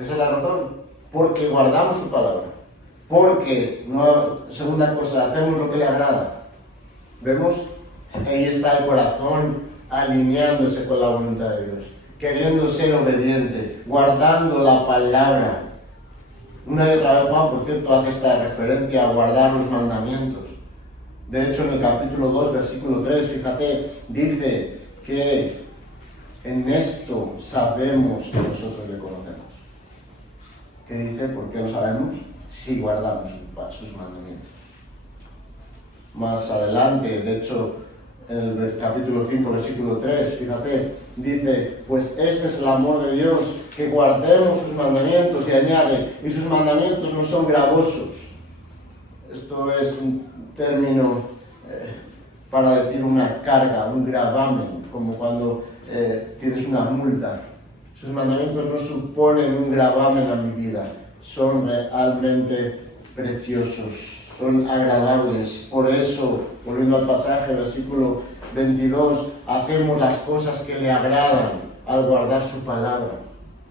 Esa es la razón. Porque guardamos su palabra. Porque, segunda cosa, hacemos lo que le agrada. ¿Vemos? Ahí está el corazón alineándose con la voluntad de Dios, queriendo ser obediente, guardando la palabra. Una y otra vez Juan, por cierto, hace esta referencia a guardar los mandamientos. De hecho, en el capítulo 2, versículo 3, fíjate, dice que en esto sabemos que nosotros le conocemos. ¿Qué dice? ¿Por qué lo sabemos? Si guardamos sus mandamientos. Más adelante, de hecho, en el capítulo 5, versículo 3, fíjate, dice, pues este es el amor de Dios, que guardemos sus mandamientos, y añade, y sus mandamientos no son gravosos. Esto es un término para decir una carga, un gravamen, como cuando tienes una multa. Sus mandamientos no suponen un gravamen a mi vida, son realmente preciosos, son agradables. Por eso, volviendo al pasaje, versículo 22, hacemos las cosas que le agradan al guardar su palabra.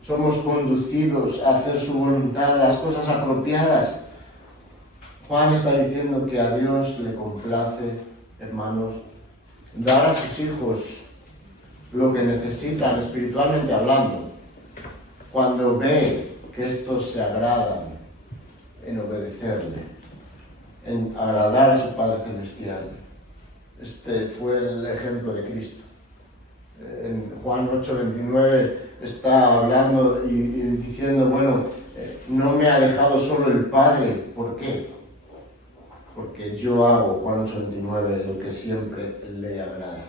Somos conducidos a hacer su voluntad, las cosas apropiadas. Juan está diciendo que a Dios le complace, hermanos, dar a sus hijos lo que necesitan espiritualmente hablando, cuando ve que estos se agradan en obedecerle, en agradar a su Padre Celestial. Este fue el ejemplo de Cristo. En Juan 8:29 está hablando y diciendo, bueno, no me ha dejado solo el Padre. ¿Por qué? Porque yo hago, Juan 8:29, lo que siempre le agrada,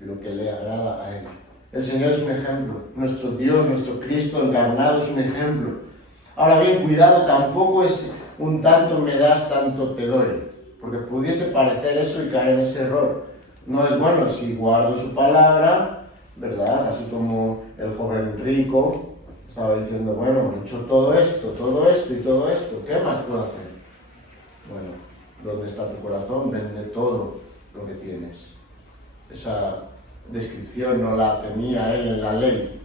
lo que le agrada a Él. El Señor es un ejemplo, nuestro Dios, nuestro Cristo encarnado es un ejemplo. Ahora bien, cuidado, tampoco es un tanto me das, tanto te doy, porque pudiese parecer eso y caer en ese error. No es bueno si guardo su palabra, ¿verdad? Así como el joven rico estaba diciendo, bueno, he hecho todo esto y todo esto, ¿qué más puedo hacer? Bueno, ¿dónde está tu corazón? Vende todo lo que tienes. Esa descripción no la tenía él en la ley.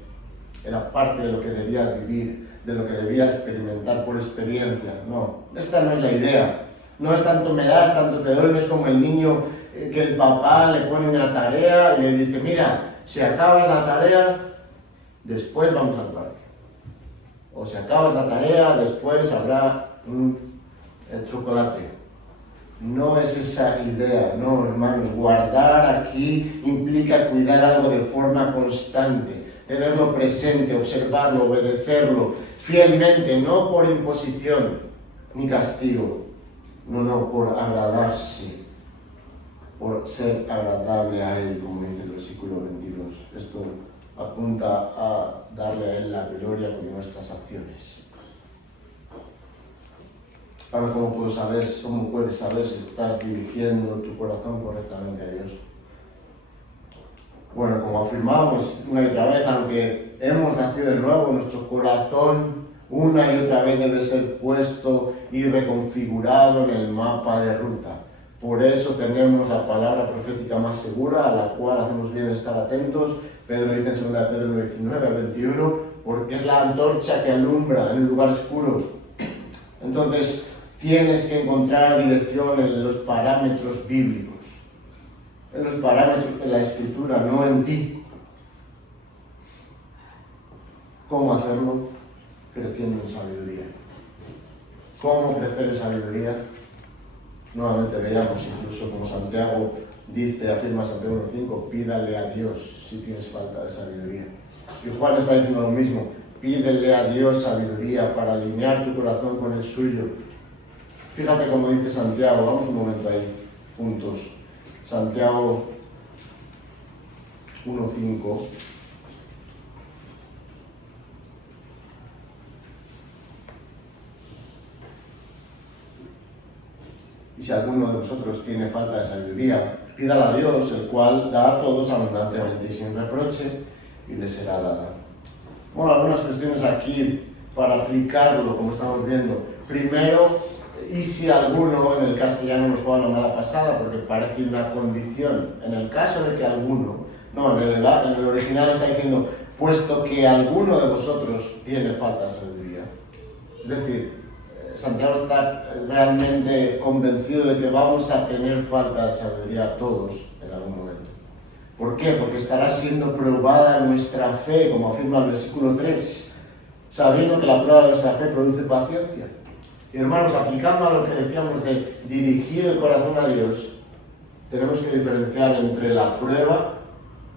Era parte de lo que debía vivir, de lo que debía experimentar por experiencia. No, esta no es la idea. No es tanto me das, tanto te doy. No es como el niño que el papá le pone una tarea y le dice, mira, si acabas la tarea, después vamos al parque. O si acabas la tarea, después habrá el chocolate. No es esa idea, no, hermanos. Guardar aquí implica cuidar algo de forma constante, tenerlo presente, observarlo, obedecerlo fielmente, no por imposición ni castigo, no, por agradarse, por ser agradable a Él, como dice el versículo 22. Esto apunta a darle a Él la gloria con nuestras acciones. Ahora, ¿cómo puedes saber si estás dirigiendo tu corazón correctamente a Dios? Bueno, como afirmamos una y otra vez, aunque hemos nacido de nuevo, nuestro corazón una y otra vez debe ser puesto y reconfigurado en el mapa de ruta. Por eso tenemos la palabra profética más segura, a la cual hacemos bien estar atentos. Pedro dice en 2 Pedro 19 al 21, porque es la antorcha que alumbra en el lugar oscuro. Entonces, tienes que encontrar dirección en los parámetros bíblicos, en los parámetros de la Escritura, no en ti. ¿Cómo hacerlo? Creciendo en sabiduría. ¿Cómo crecer en sabiduría? Nuevamente veamos incluso como Santiago dice, afirma Santiago 1:5, pídale a Dios si tienes falta de sabiduría. Y Juan está diciendo lo mismo, pídele a Dios sabiduría para alinear tu corazón con el suyo. Fíjate cómo dice Santiago, vamos un momento ahí, juntos. Santiago 1:5. Y si alguno de vosotros tiene falta de sabiduría, Pídala a Dios, el cual da a todos abundantemente y sin reproche, y le será dada. Bueno, algunas cuestiones aquí para aplicarlo, como estamos viendo. Primero, y si alguno, en el castellano nos juega una mala pasada, porque parece una condición. En el caso de que alguno, no, en el original está diciendo, puesto que alguno de vosotros tiene falta de sabiduría. Es decir, Santiago está realmente convencido de que vamos a tener falta de sabiduría todos en algún momento. ¿Por qué? Porque estará siendo probada nuestra fe, como afirma el versículo 3, sabiendo que la prueba de nuestra fe produce paciencia. Y hermanos, aplicando a lo que decíamos de dirigir el corazón a Dios, tenemos que diferenciar entre la prueba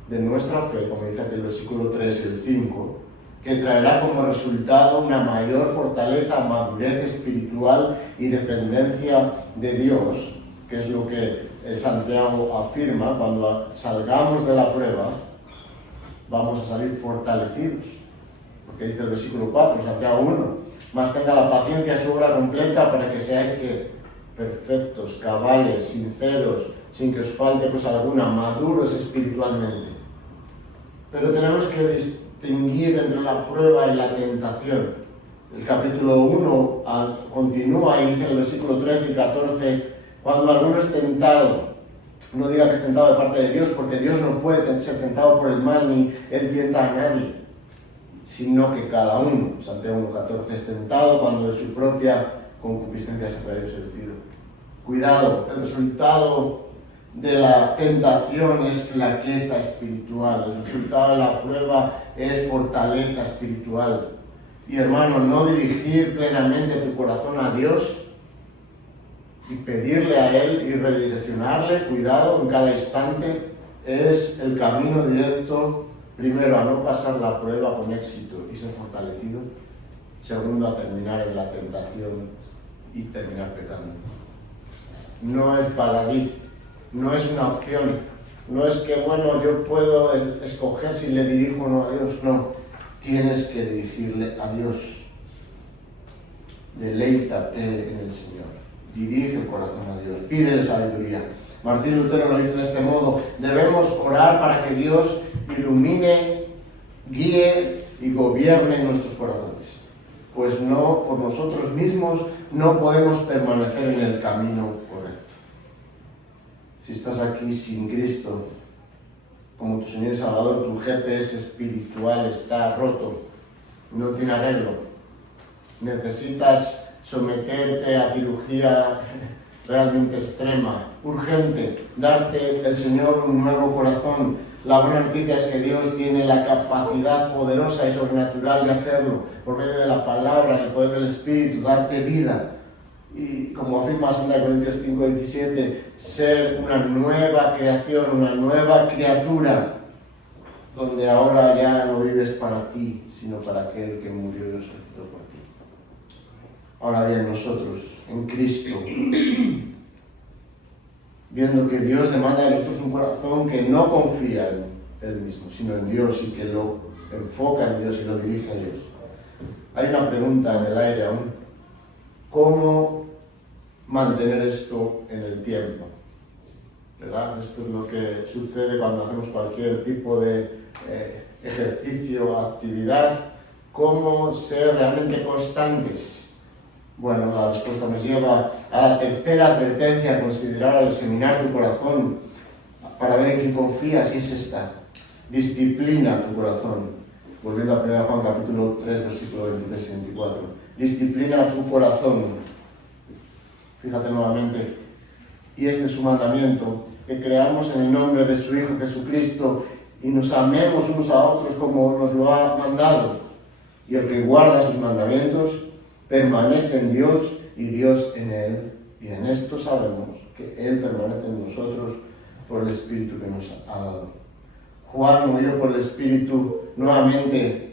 de nuestra fe, como dice aquí el versículo 3 y el 5, que traerá como resultado una mayor fortaleza, madurez espiritual y dependencia de Dios, que es lo que Santiago afirma: cuando salgamos de la prueba, vamos a salir fortalecidos. Porque dice el versículo 4, Santiago 1, mas tenga la paciencia su obra completa para que seáis perfectos, cabales, sinceros, sin que os falte cosa alguna, maduros espiritualmente. Pero tenemos que distinguir entre la prueba y la tentación. El capítulo 1 continúa y dice en el versículo 13 y 14, cuando alguno es tentado, no diga que es tentado de parte de Dios, porque Dios no puede ser tentado por el mal, ni Él tienta a nadie, sino que cada uno, Santiago 1:14, es tentado cuando de su propia concupiscencia se ha seducido. Cuidado, el resultado de la tentación es flaqueza espiritual, el resultado de la prueba es fortaleza espiritual. Y hermano, no dirigir plenamente tu corazón a Dios y pedirle a Él y redireccionarle, cuidado, en cada instante, es el camino directo, primero, a no pasar la prueba con éxito y ser fortalecido. Segundo, a terminar en la tentación y terminar pecando. No es baladí, no es una opción, no es que, bueno, yo puedo escoger si le dirijo o no a Dios, no. Tienes que dirigirle a Dios. Deleítate en el Señor. Dirige el corazón a Dios. Pídele sabiduría. Martín Lutero lo dice de este modo: debemos orar para que Dios ilumine, guíe y gobierne nuestros corazones, pues no, por nosotros mismos no podemos permanecer en el camino correcto. Si estás aquí sin Cristo como tu Señor y Salvador, tu GPS espiritual está roto, no tiene arreglo. Necesitas someterte a cirugía realmente extrema, urgente, darte el Señor un nuevo corazón. La buena noticia es que Dios tiene la capacidad poderosa y sobrenatural de hacerlo, por medio de la palabra, el poder del Espíritu, darte vida. Y como afirma 2 Corintios 5:17, ser una nueva creación, una nueva criatura, donde ahora ya no vives para ti, sino para aquel que murió y resucitó por ti. Ahora bien, nosotros, en Cristo, viendo que Dios demanda de nosotros un corazón que no confía en Él mismo, sino en Dios, y que lo enfoca en Dios y lo dirige a Dios. Hay una pregunta en el aire aún: ¿cómo mantener esto en el tiempo? ¿Verdad? Esto es lo que sucede cuando hacemos cualquier tipo de ejercicio, actividad. ¿Cómo ser realmente constantes? Bueno, la respuesta nos lleva a la tercera advertencia: considerar al examinar tu corazón para ver en quién confías, y es esta: disciplina tu corazón. Volviendo a 1 Juan capítulo 3, versículos 23 y 24. Disciplina tu corazón. Fíjate nuevamente: y este es su mandamiento, que creamos en el nombre de su Hijo Jesucristo y nos amemos unos a otros como nos lo ha mandado. Y el que guarda sus mandamientos permanece en Dios y Dios en él. Y en esto sabemos que Él permanece en nosotros por el Espíritu que nos ha dado. Juan, movido por el Espíritu, nuevamente,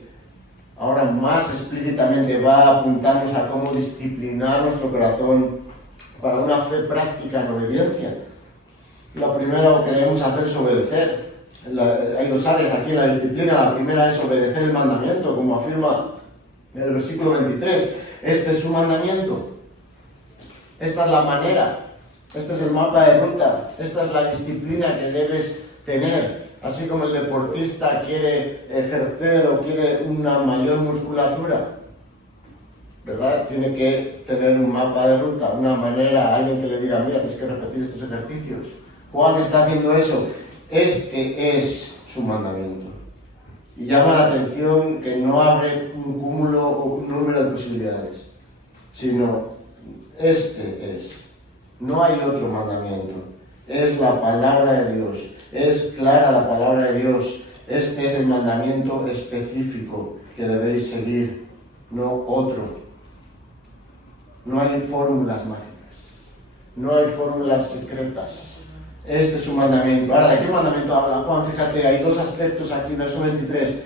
ahora más explícitamente, va a apuntarnos a cómo disciplinar nuestro corazón para una fe práctica en obediencia. Lo primero que debemos hacer es obedecer. Hay dos áreas aquí en la disciplina. La primera es obedecer el mandamiento, como afirma en el versículo 23. Este es su mandamiento. Esta es la manera Este es el mapa de ruta. Esta es la disciplina que debes tener. Así como el deportista quiere ejercer o quiere una mayor musculatura, ¿verdad? Tiene que tener un mapa de ruta, una manera, alguien que le diga, mira, tienes que repetir estos ejercicios. Juan está haciendo eso. Este es su mandamiento. Y llama la atención que no abre un cúmulo o un número de posibilidades, sino este es. No hay otro mandamiento. Es la palabra de Dios. Es clara la palabra de Dios. Este es el mandamiento específico que debéis seguir, no otro. No hay fórmulas mágicas. No hay fórmulas secretas. Este es su mandamiento. Ahora, ¿de qué mandamiento habla Juan? Fíjate, hay dos aspectos aquí, verso 23.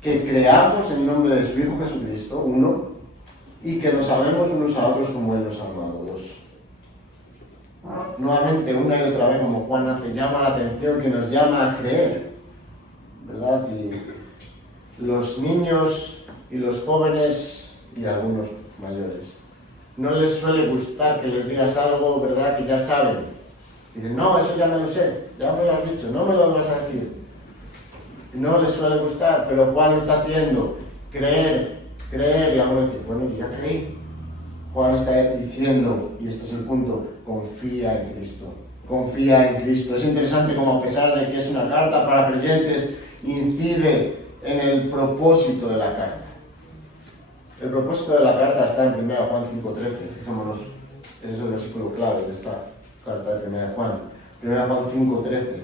Que creamos en nombre de su Hijo Jesucristo, uno, y que nos amemos unos a otros como Él nos ha amado, dos. Nuevamente, una y otra vez, como Juan hace, llama la atención, que nos llama a creer, ¿verdad? Y los niños y los jóvenes y algunos mayores, no les suele gustar que les digas algo, ¿verdad?, que ya saben. Dicen, no, eso ya me lo sé, ya me lo has dicho, no me lo vas a decir. No les suele gustar, pero Juan lo está haciendo, creer, y algunos dicen, bueno, yo ya creí. Juan está diciendo, y este es el punto, confía en Cristo. Confía en Cristo. Es interesante como a pesar de que es una carta para creyentes, incide en el propósito de la carta. El propósito de la carta está en 1 Juan 5:13. Fijémonos, ese es el versículo clave de esta carta de 1 Juan. 1 Juan 5:13.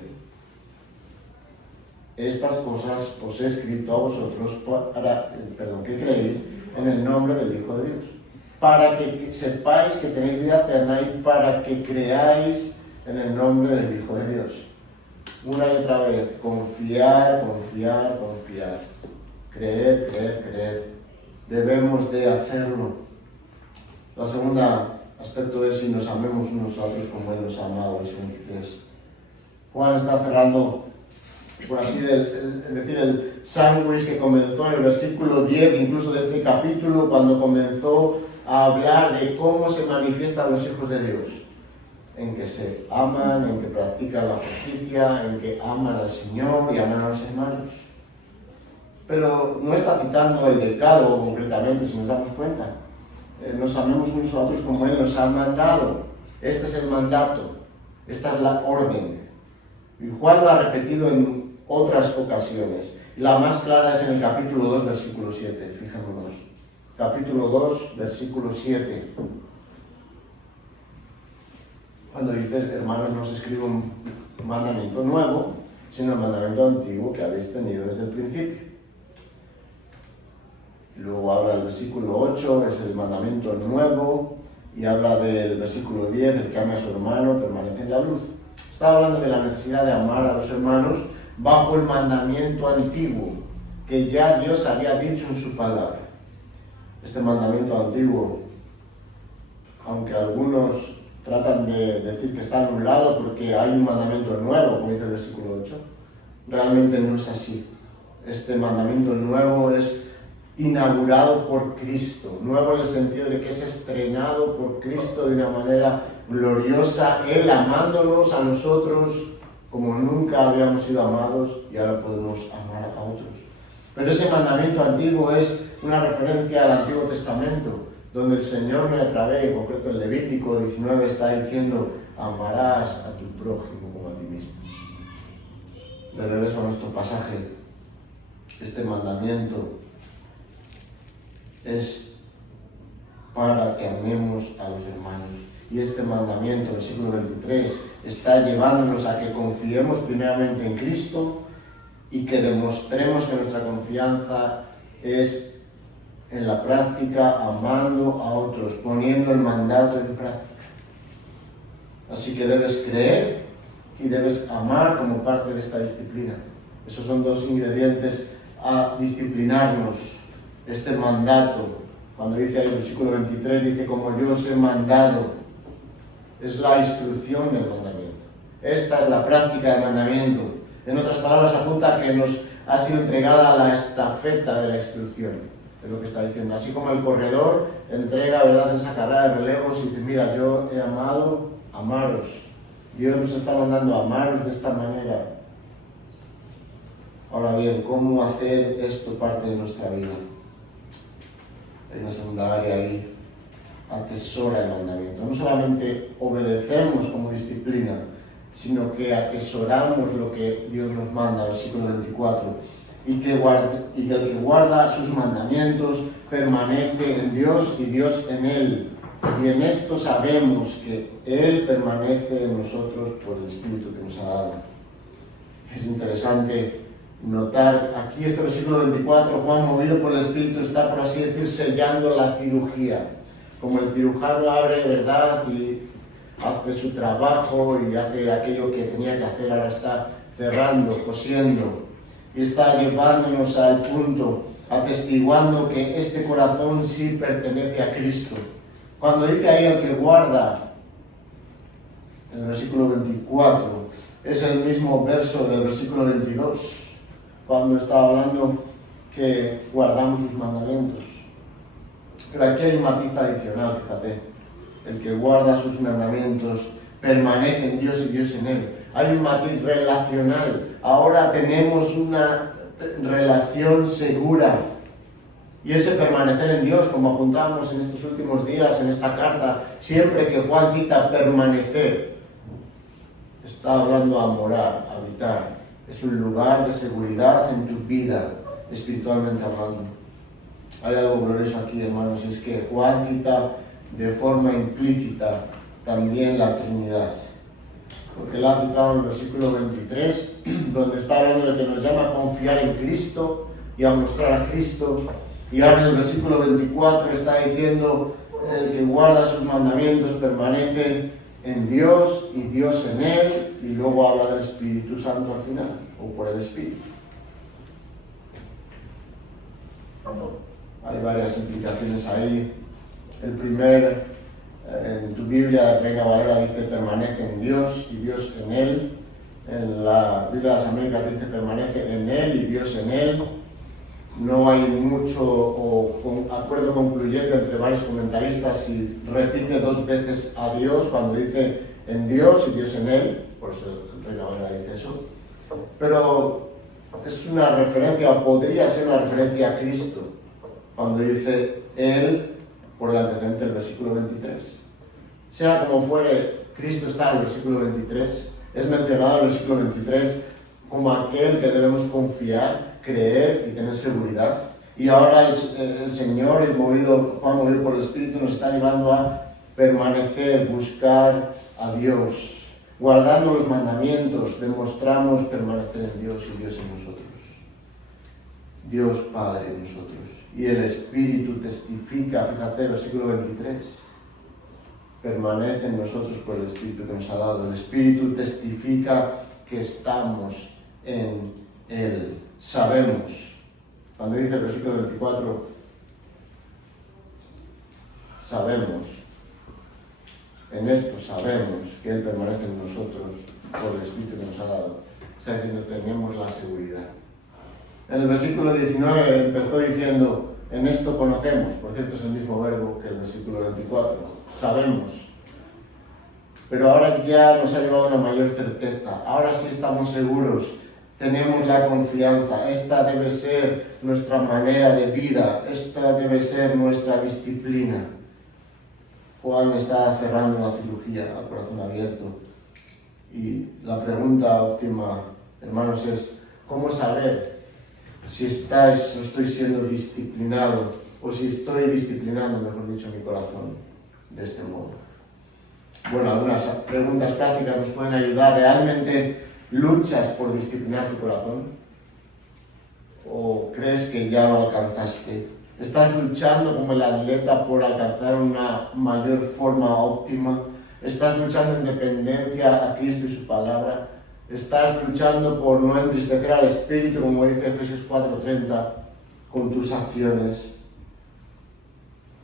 Estas cosas os he escrito a vosotros que creéis en el nombre del Hijo de Dios, para que sepáis que tenéis vida eterna y para que creáis en el nombre del Hijo de Dios. Una y otra vez, confiar. Creer. Debemos de hacerlo. La segunda aspecto es si nos amemos unos a otros como Él nos ha amado, verso 23. Juan está cerrando, por así decir, el sándwich que comenzó en el versículo 10, incluso de este capítulo, cuando comenzó a hablar de cómo se manifiestan los hijos de Dios, en que se aman, en que practican la justicia, en que aman al Señor y aman a los hermanos. Pero no está citando el decálogo concretamente, si nos damos cuenta. Nos amemos unos a otros como Él nos ha mandado. Este es el mandato, esta es la orden. Y Juan lo ha repetido en otras ocasiones. La más clara es en el capítulo 2, versículo 7. Fijémonos. Capítulo 2, versículo 7. Cuando dices, hermanos, no os escribo un mandamiento nuevo, sino el mandamiento antiguo que habéis tenido desde el principio. Luego habla el versículo 8, es el mandamiento nuevo, y habla del versículo 10, el que ama a su hermano permanece en la luz. Está hablando de la necesidad de amar a los hermanos bajo el mandamiento antiguo, que ya Dios había dicho en su palabra. Este mandamiento antiguo, aunque algunos tratan de decir que está anulado porque hay un mandamiento nuevo, como dice el versículo 8, realmente no es así. Este mandamiento nuevo es inaugurado por Cristo, nuevo en el sentido de que es estrenado por Cristo de una manera gloriosa, Él amándonos a nosotros como nunca habíamos sido amados y ahora podemos amar a otros. Pero ese mandamiento antiguo es una referencia al Antiguo Testamento, donde el Señor, en otra vez, en concreto en Levítico 19, está diciendo, amarás a tu prójimo como a ti mismo. De regreso a nuestro pasaje, este mandamiento es para que amemos a los hermanos. Y este mandamiento, versículo 23, está llevándonos a que confiemos primeramente en Cristo y que demostremos que nuestra confianza es en la práctica, amando a otros, poniendo el mandato en práctica. Así que debes creer y debes amar como parte de esta disciplina. Esos son dos ingredientes a disciplinarnos. Este mandato, cuando dice ahí el versículo 23, dice como yo os he mandado, es la instrucción del mandamiento. Esta es la práctica del mandamiento. En otras palabras, apunta que nos ha sido entregada la estafeta de la instrucción, es lo que está diciendo. Así como el corredor entrega, ¿verdad?, esa carrera de relevos y dice, mira, yo he amado, amaros. Dios nos está mandando a amaros de esta manera. Ahora bien, ¿cómo hacer esto parte de nuestra vida? Hay una segunda área ahí. Atesora el mandamiento. No solamente obedecemos como disciplina, sino que atesoramos lo que Dios nos manda, versículo 24. Y que el que guarda sus mandamientos permanece en Dios y Dios en él. Y en esto sabemos que Él permanece en nosotros por el Espíritu que nos ha dado. Es interesante notar aquí este versículo 24, Juan, movido por el Espíritu, está, por así decir, sellando la cirugía. Como el cirujano abre, ¿verdad?, y hace su trabajo y hace aquello que tenía que hacer, ahora está cerrando, cosiendo, y está llevándonos al punto, atestiguando que este corazón sí pertenece a Cristo. Cuando dice ahí el que guarda, en el versículo 24, es el mismo verso del versículo 22, cuando está hablando que guardamos sus mandamientos. Pero aquí hay un matiz adicional, fíjate. El que guarda sus mandamientos permanece en Dios y Dios en él. Hay un matiz relacional. Ahora tenemos una relación segura. Y ese permanecer en Dios, como apuntábamos en estos últimos días, en esta carta, siempre que Juan cita permanecer, está hablando a morar, a habitar. Es un lugar de seguridad en tu vida, espiritualmente hablando. Hay algo glorioso aquí, hermanos, y es que Juan cita de forma implícita también la Trinidad. Porque él ha citado en el versículo 23, donde está hablando de que nos llama a confiar en Cristo y a mostrar a Cristo. Y ahora en el versículo 24 está diciendo, el que guarda sus mandamientos permanece en Dios y Dios en él, y luego habla del Espíritu Santo al final, o por el Espíritu. Hay varias implicaciones ahí. El primer, en tu Biblia de Reina Valera dice permanece en Dios y Dios en él. En la Biblia de las Américas dice permanece en él y Dios en él. No hay mucho acuerdo concluyente entre varios comentaristas si repite dos veces a Dios cuando dice en Dios y Dios en él, por eso el Reina Valera dice eso. Pero es una referencia, o podría ser una referencia a Cristo, cuando dice él por el antecedente del versículo 23. Sea como fuere, Cristo está en el versículo 23, es mencionado en el versículo 23 como aquel que debemos confiar, creer y tener seguridad. Y ahora el Señor, Juan movido por el Espíritu, nos está llevando a permanecer, buscar a Dios. Guardando los mandamientos, demostramos permanecer en Dios y Dios en nosotros. Dios Padre en nosotros. Y el Espíritu testifica, fíjate, versículo 23, permanece en nosotros por el Espíritu que nos ha dado. El Espíritu testifica que estamos en Él. Sabemos, cuando dice el versículo 24, sabemos, en esto sabemos que Él permanece en nosotros por el Espíritu que nos ha dado. Está diciendo, tenemos la seguridad. En el versículo 19 empezó diciendo, en esto conocemos, por cierto es el mismo verbo que el versículo 24, sabemos. Pero ahora ya nos ha llevado a una mayor certeza, ahora sí estamos seguros, tenemos la confianza, esta debe ser nuestra manera de vida, esta debe ser nuestra disciplina. Juan está cerrando la cirugía a corazón abierto. Y la pregunta óptima, hermanos, es, ¿cómo saber si estoy siendo disciplinado o si estoy disciplinando, mejor dicho, mi corazón de este modo? Bueno, algunas preguntas prácticas nos pueden ayudar. ¿Realmente luchas por disciplinar tu corazón? ¿O crees que ya lo alcanzaste? ¿Estás luchando como el atleta por alcanzar una mayor forma óptima? ¿Estás luchando en dependencia a Cristo y su palabra? ¿Estás luchando por no entristecer al Espíritu, como dice Efesios 4:30, con tus acciones?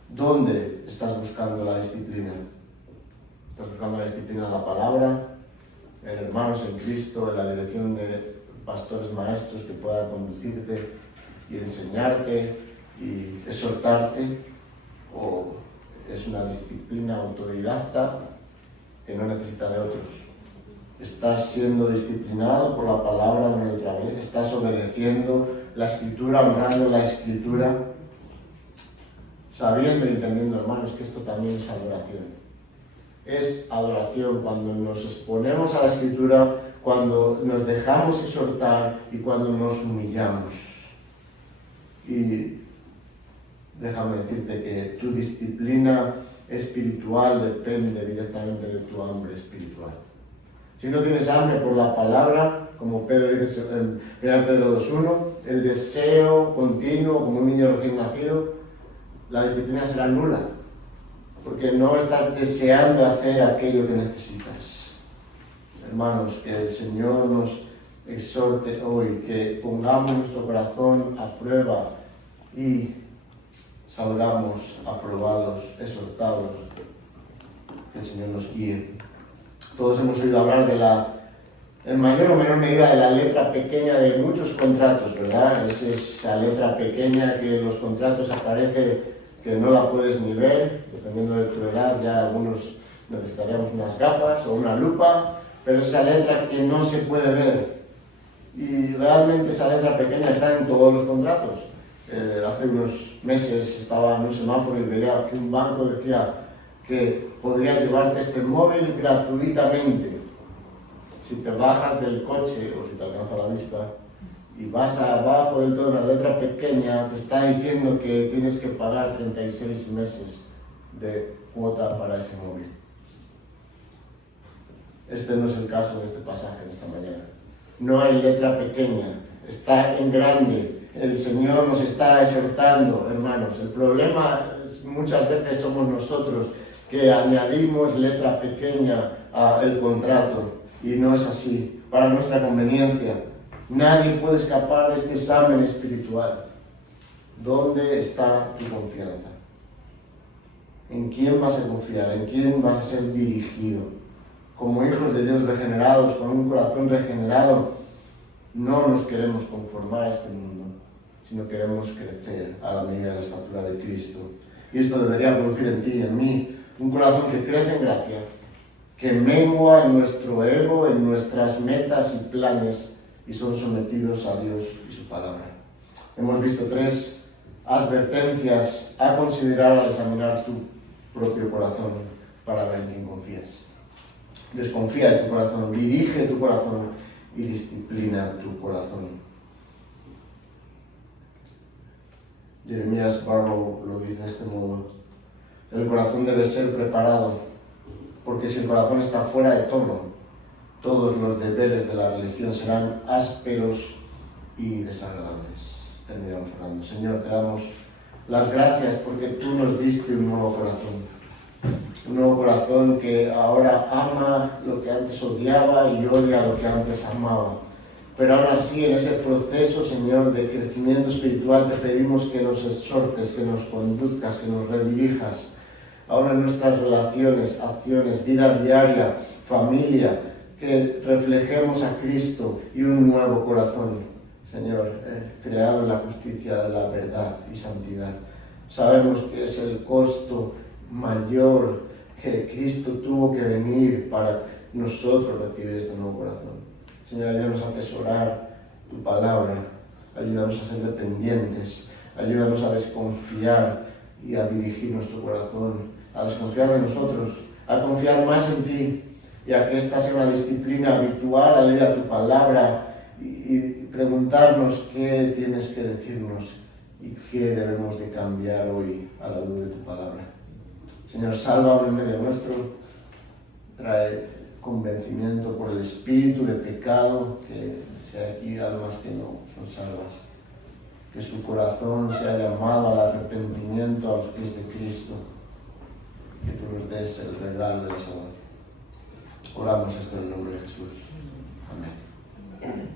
¿Dónde estás buscando la disciplina? ¿Estás buscando la disciplina en la palabra, en hermanos en Cristo, en la dirección de pastores maestros que puedan conducirte y enseñarte y exhortarte? ¿O es una disciplina autodidacta que no necesita de otros. Estás siendo disciplinado por la palabra una y otra vez, estás obedeciendo la Escritura, honrando la Escritura, sabiendo y entendiendo, hermanos, que esto también es adoración. Es adoración cuando nos exponemos a la Escritura, cuando nos dejamos exhortar y cuando nos humillamos. Y déjame decirte que tu disciplina espiritual depende directamente de tu hambre espiritual. Si no tienes hambre por la palabra, como Pedro dice en 1 Pedro 2:1, el deseo continuo como un niño recién nacido, la disciplina será nula, porque no estás deseando hacer aquello que necesitas. Hermanos, que el Señor nos exhorte hoy, que pongamos nuestro corazón a prueba y salgamos aprobados, exhortados, que el Señor nos guíe. Todos hemos oído hablar en mayor o menor medida, de la letra pequeña de muchos contratos, ¿verdad? Es esa letra pequeña que en los contratos aparece que no la puedes ni ver, dependiendo de tu edad, ya algunos necesitaríamos unas gafas o una lupa, pero esa letra que no se puede ver. Y realmente esa letra pequeña está en todos los contratos. Hace unos meses estaba en un semáforo y veía que un banco decía que podrías llevarte este móvil gratuitamente si te bajas del coche o si te alcanza la vista y vas abajo del todo, una letra pequeña te está diciendo que tienes que pagar 36 meses de cuota para ese móvil. Este no es el caso de este pasaje de esta mañana. No hay letra pequeña, está en grande. El Señor nos está exhortando, hermanos. El problema muchas veces somos nosotros que añadimos letra pequeña al contrato, y no es así, para nuestra conveniencia. Nadie puede escapar de este examen espiritual. ¿Dónde está tu confianza? ¿En quién vas a confiar? ¿En quién vas a ser dirigido? Como hijos de Dios regenerados, con un corazón regenerado, no nos queremos conformar a este mundo, sino queremos crecer a la medida de la estatura de Cristo. Y esto debería producir en ti y en mí un corazón que crece en gracia, que mengua en nuestro ego, en nuestras metas y planes, y son sometidos a Dios y su palabra. Hemos visto 3 advertencias a considerar al examinar tu propio corazón para ver en quién confías. Desconfía de tu corazón, dirige tu corazón y disciplina tu corazón. Jeremías Barrow lo dice de este modo: el corazón debe ser preparado, porque si el corazón está fuera de tono, todos los deberes de la religión serán ásperos y desagradables. Terminamos orando. Señor, te damos las gracias porque tú nos diste un nuevo corazón que ahora ama lo que antes odiaba y odia lo que antes amaba. Pero aún así, en ese proceso, Señor, de crecimiento espiritual, te pedimos que nos exhortes, que nos conduzcas, que nos redirijas, ahora en nuestras relaciones, acciones, vida diaria, familia, que reflejemos a Cristo y un nuevo corazón, Señor, creado en la justicia de la verdad y santidad. Sabemos que es el costo mayor que Cristo tuvo que venir para nosotros recibir este nuevo corazón. Señor, ayúdanos a atesorar tu palabra, ayúdanos a ser dependientes, ayúdanos a desconfiar y a dirigir nuestro corazón, a desconfiar de nosotros, a confiar más en ti, y a que esta sea una disciplina habitual al leer a tu palabra y preguntarnos qué tienes que decirnos y qué debemos de cambiar hoy a la luz de tu palabra. Señor, salva en medio nuestro, trae convencimiento por el espíritu de pecado, que si hay aquí almas que no son salvas, que su corazón sea llamado al arrepentimiento a los pies de Cristo, que tú nos des el regalo de la salvación. Oramos esto en el nombre de Jesús. Amén.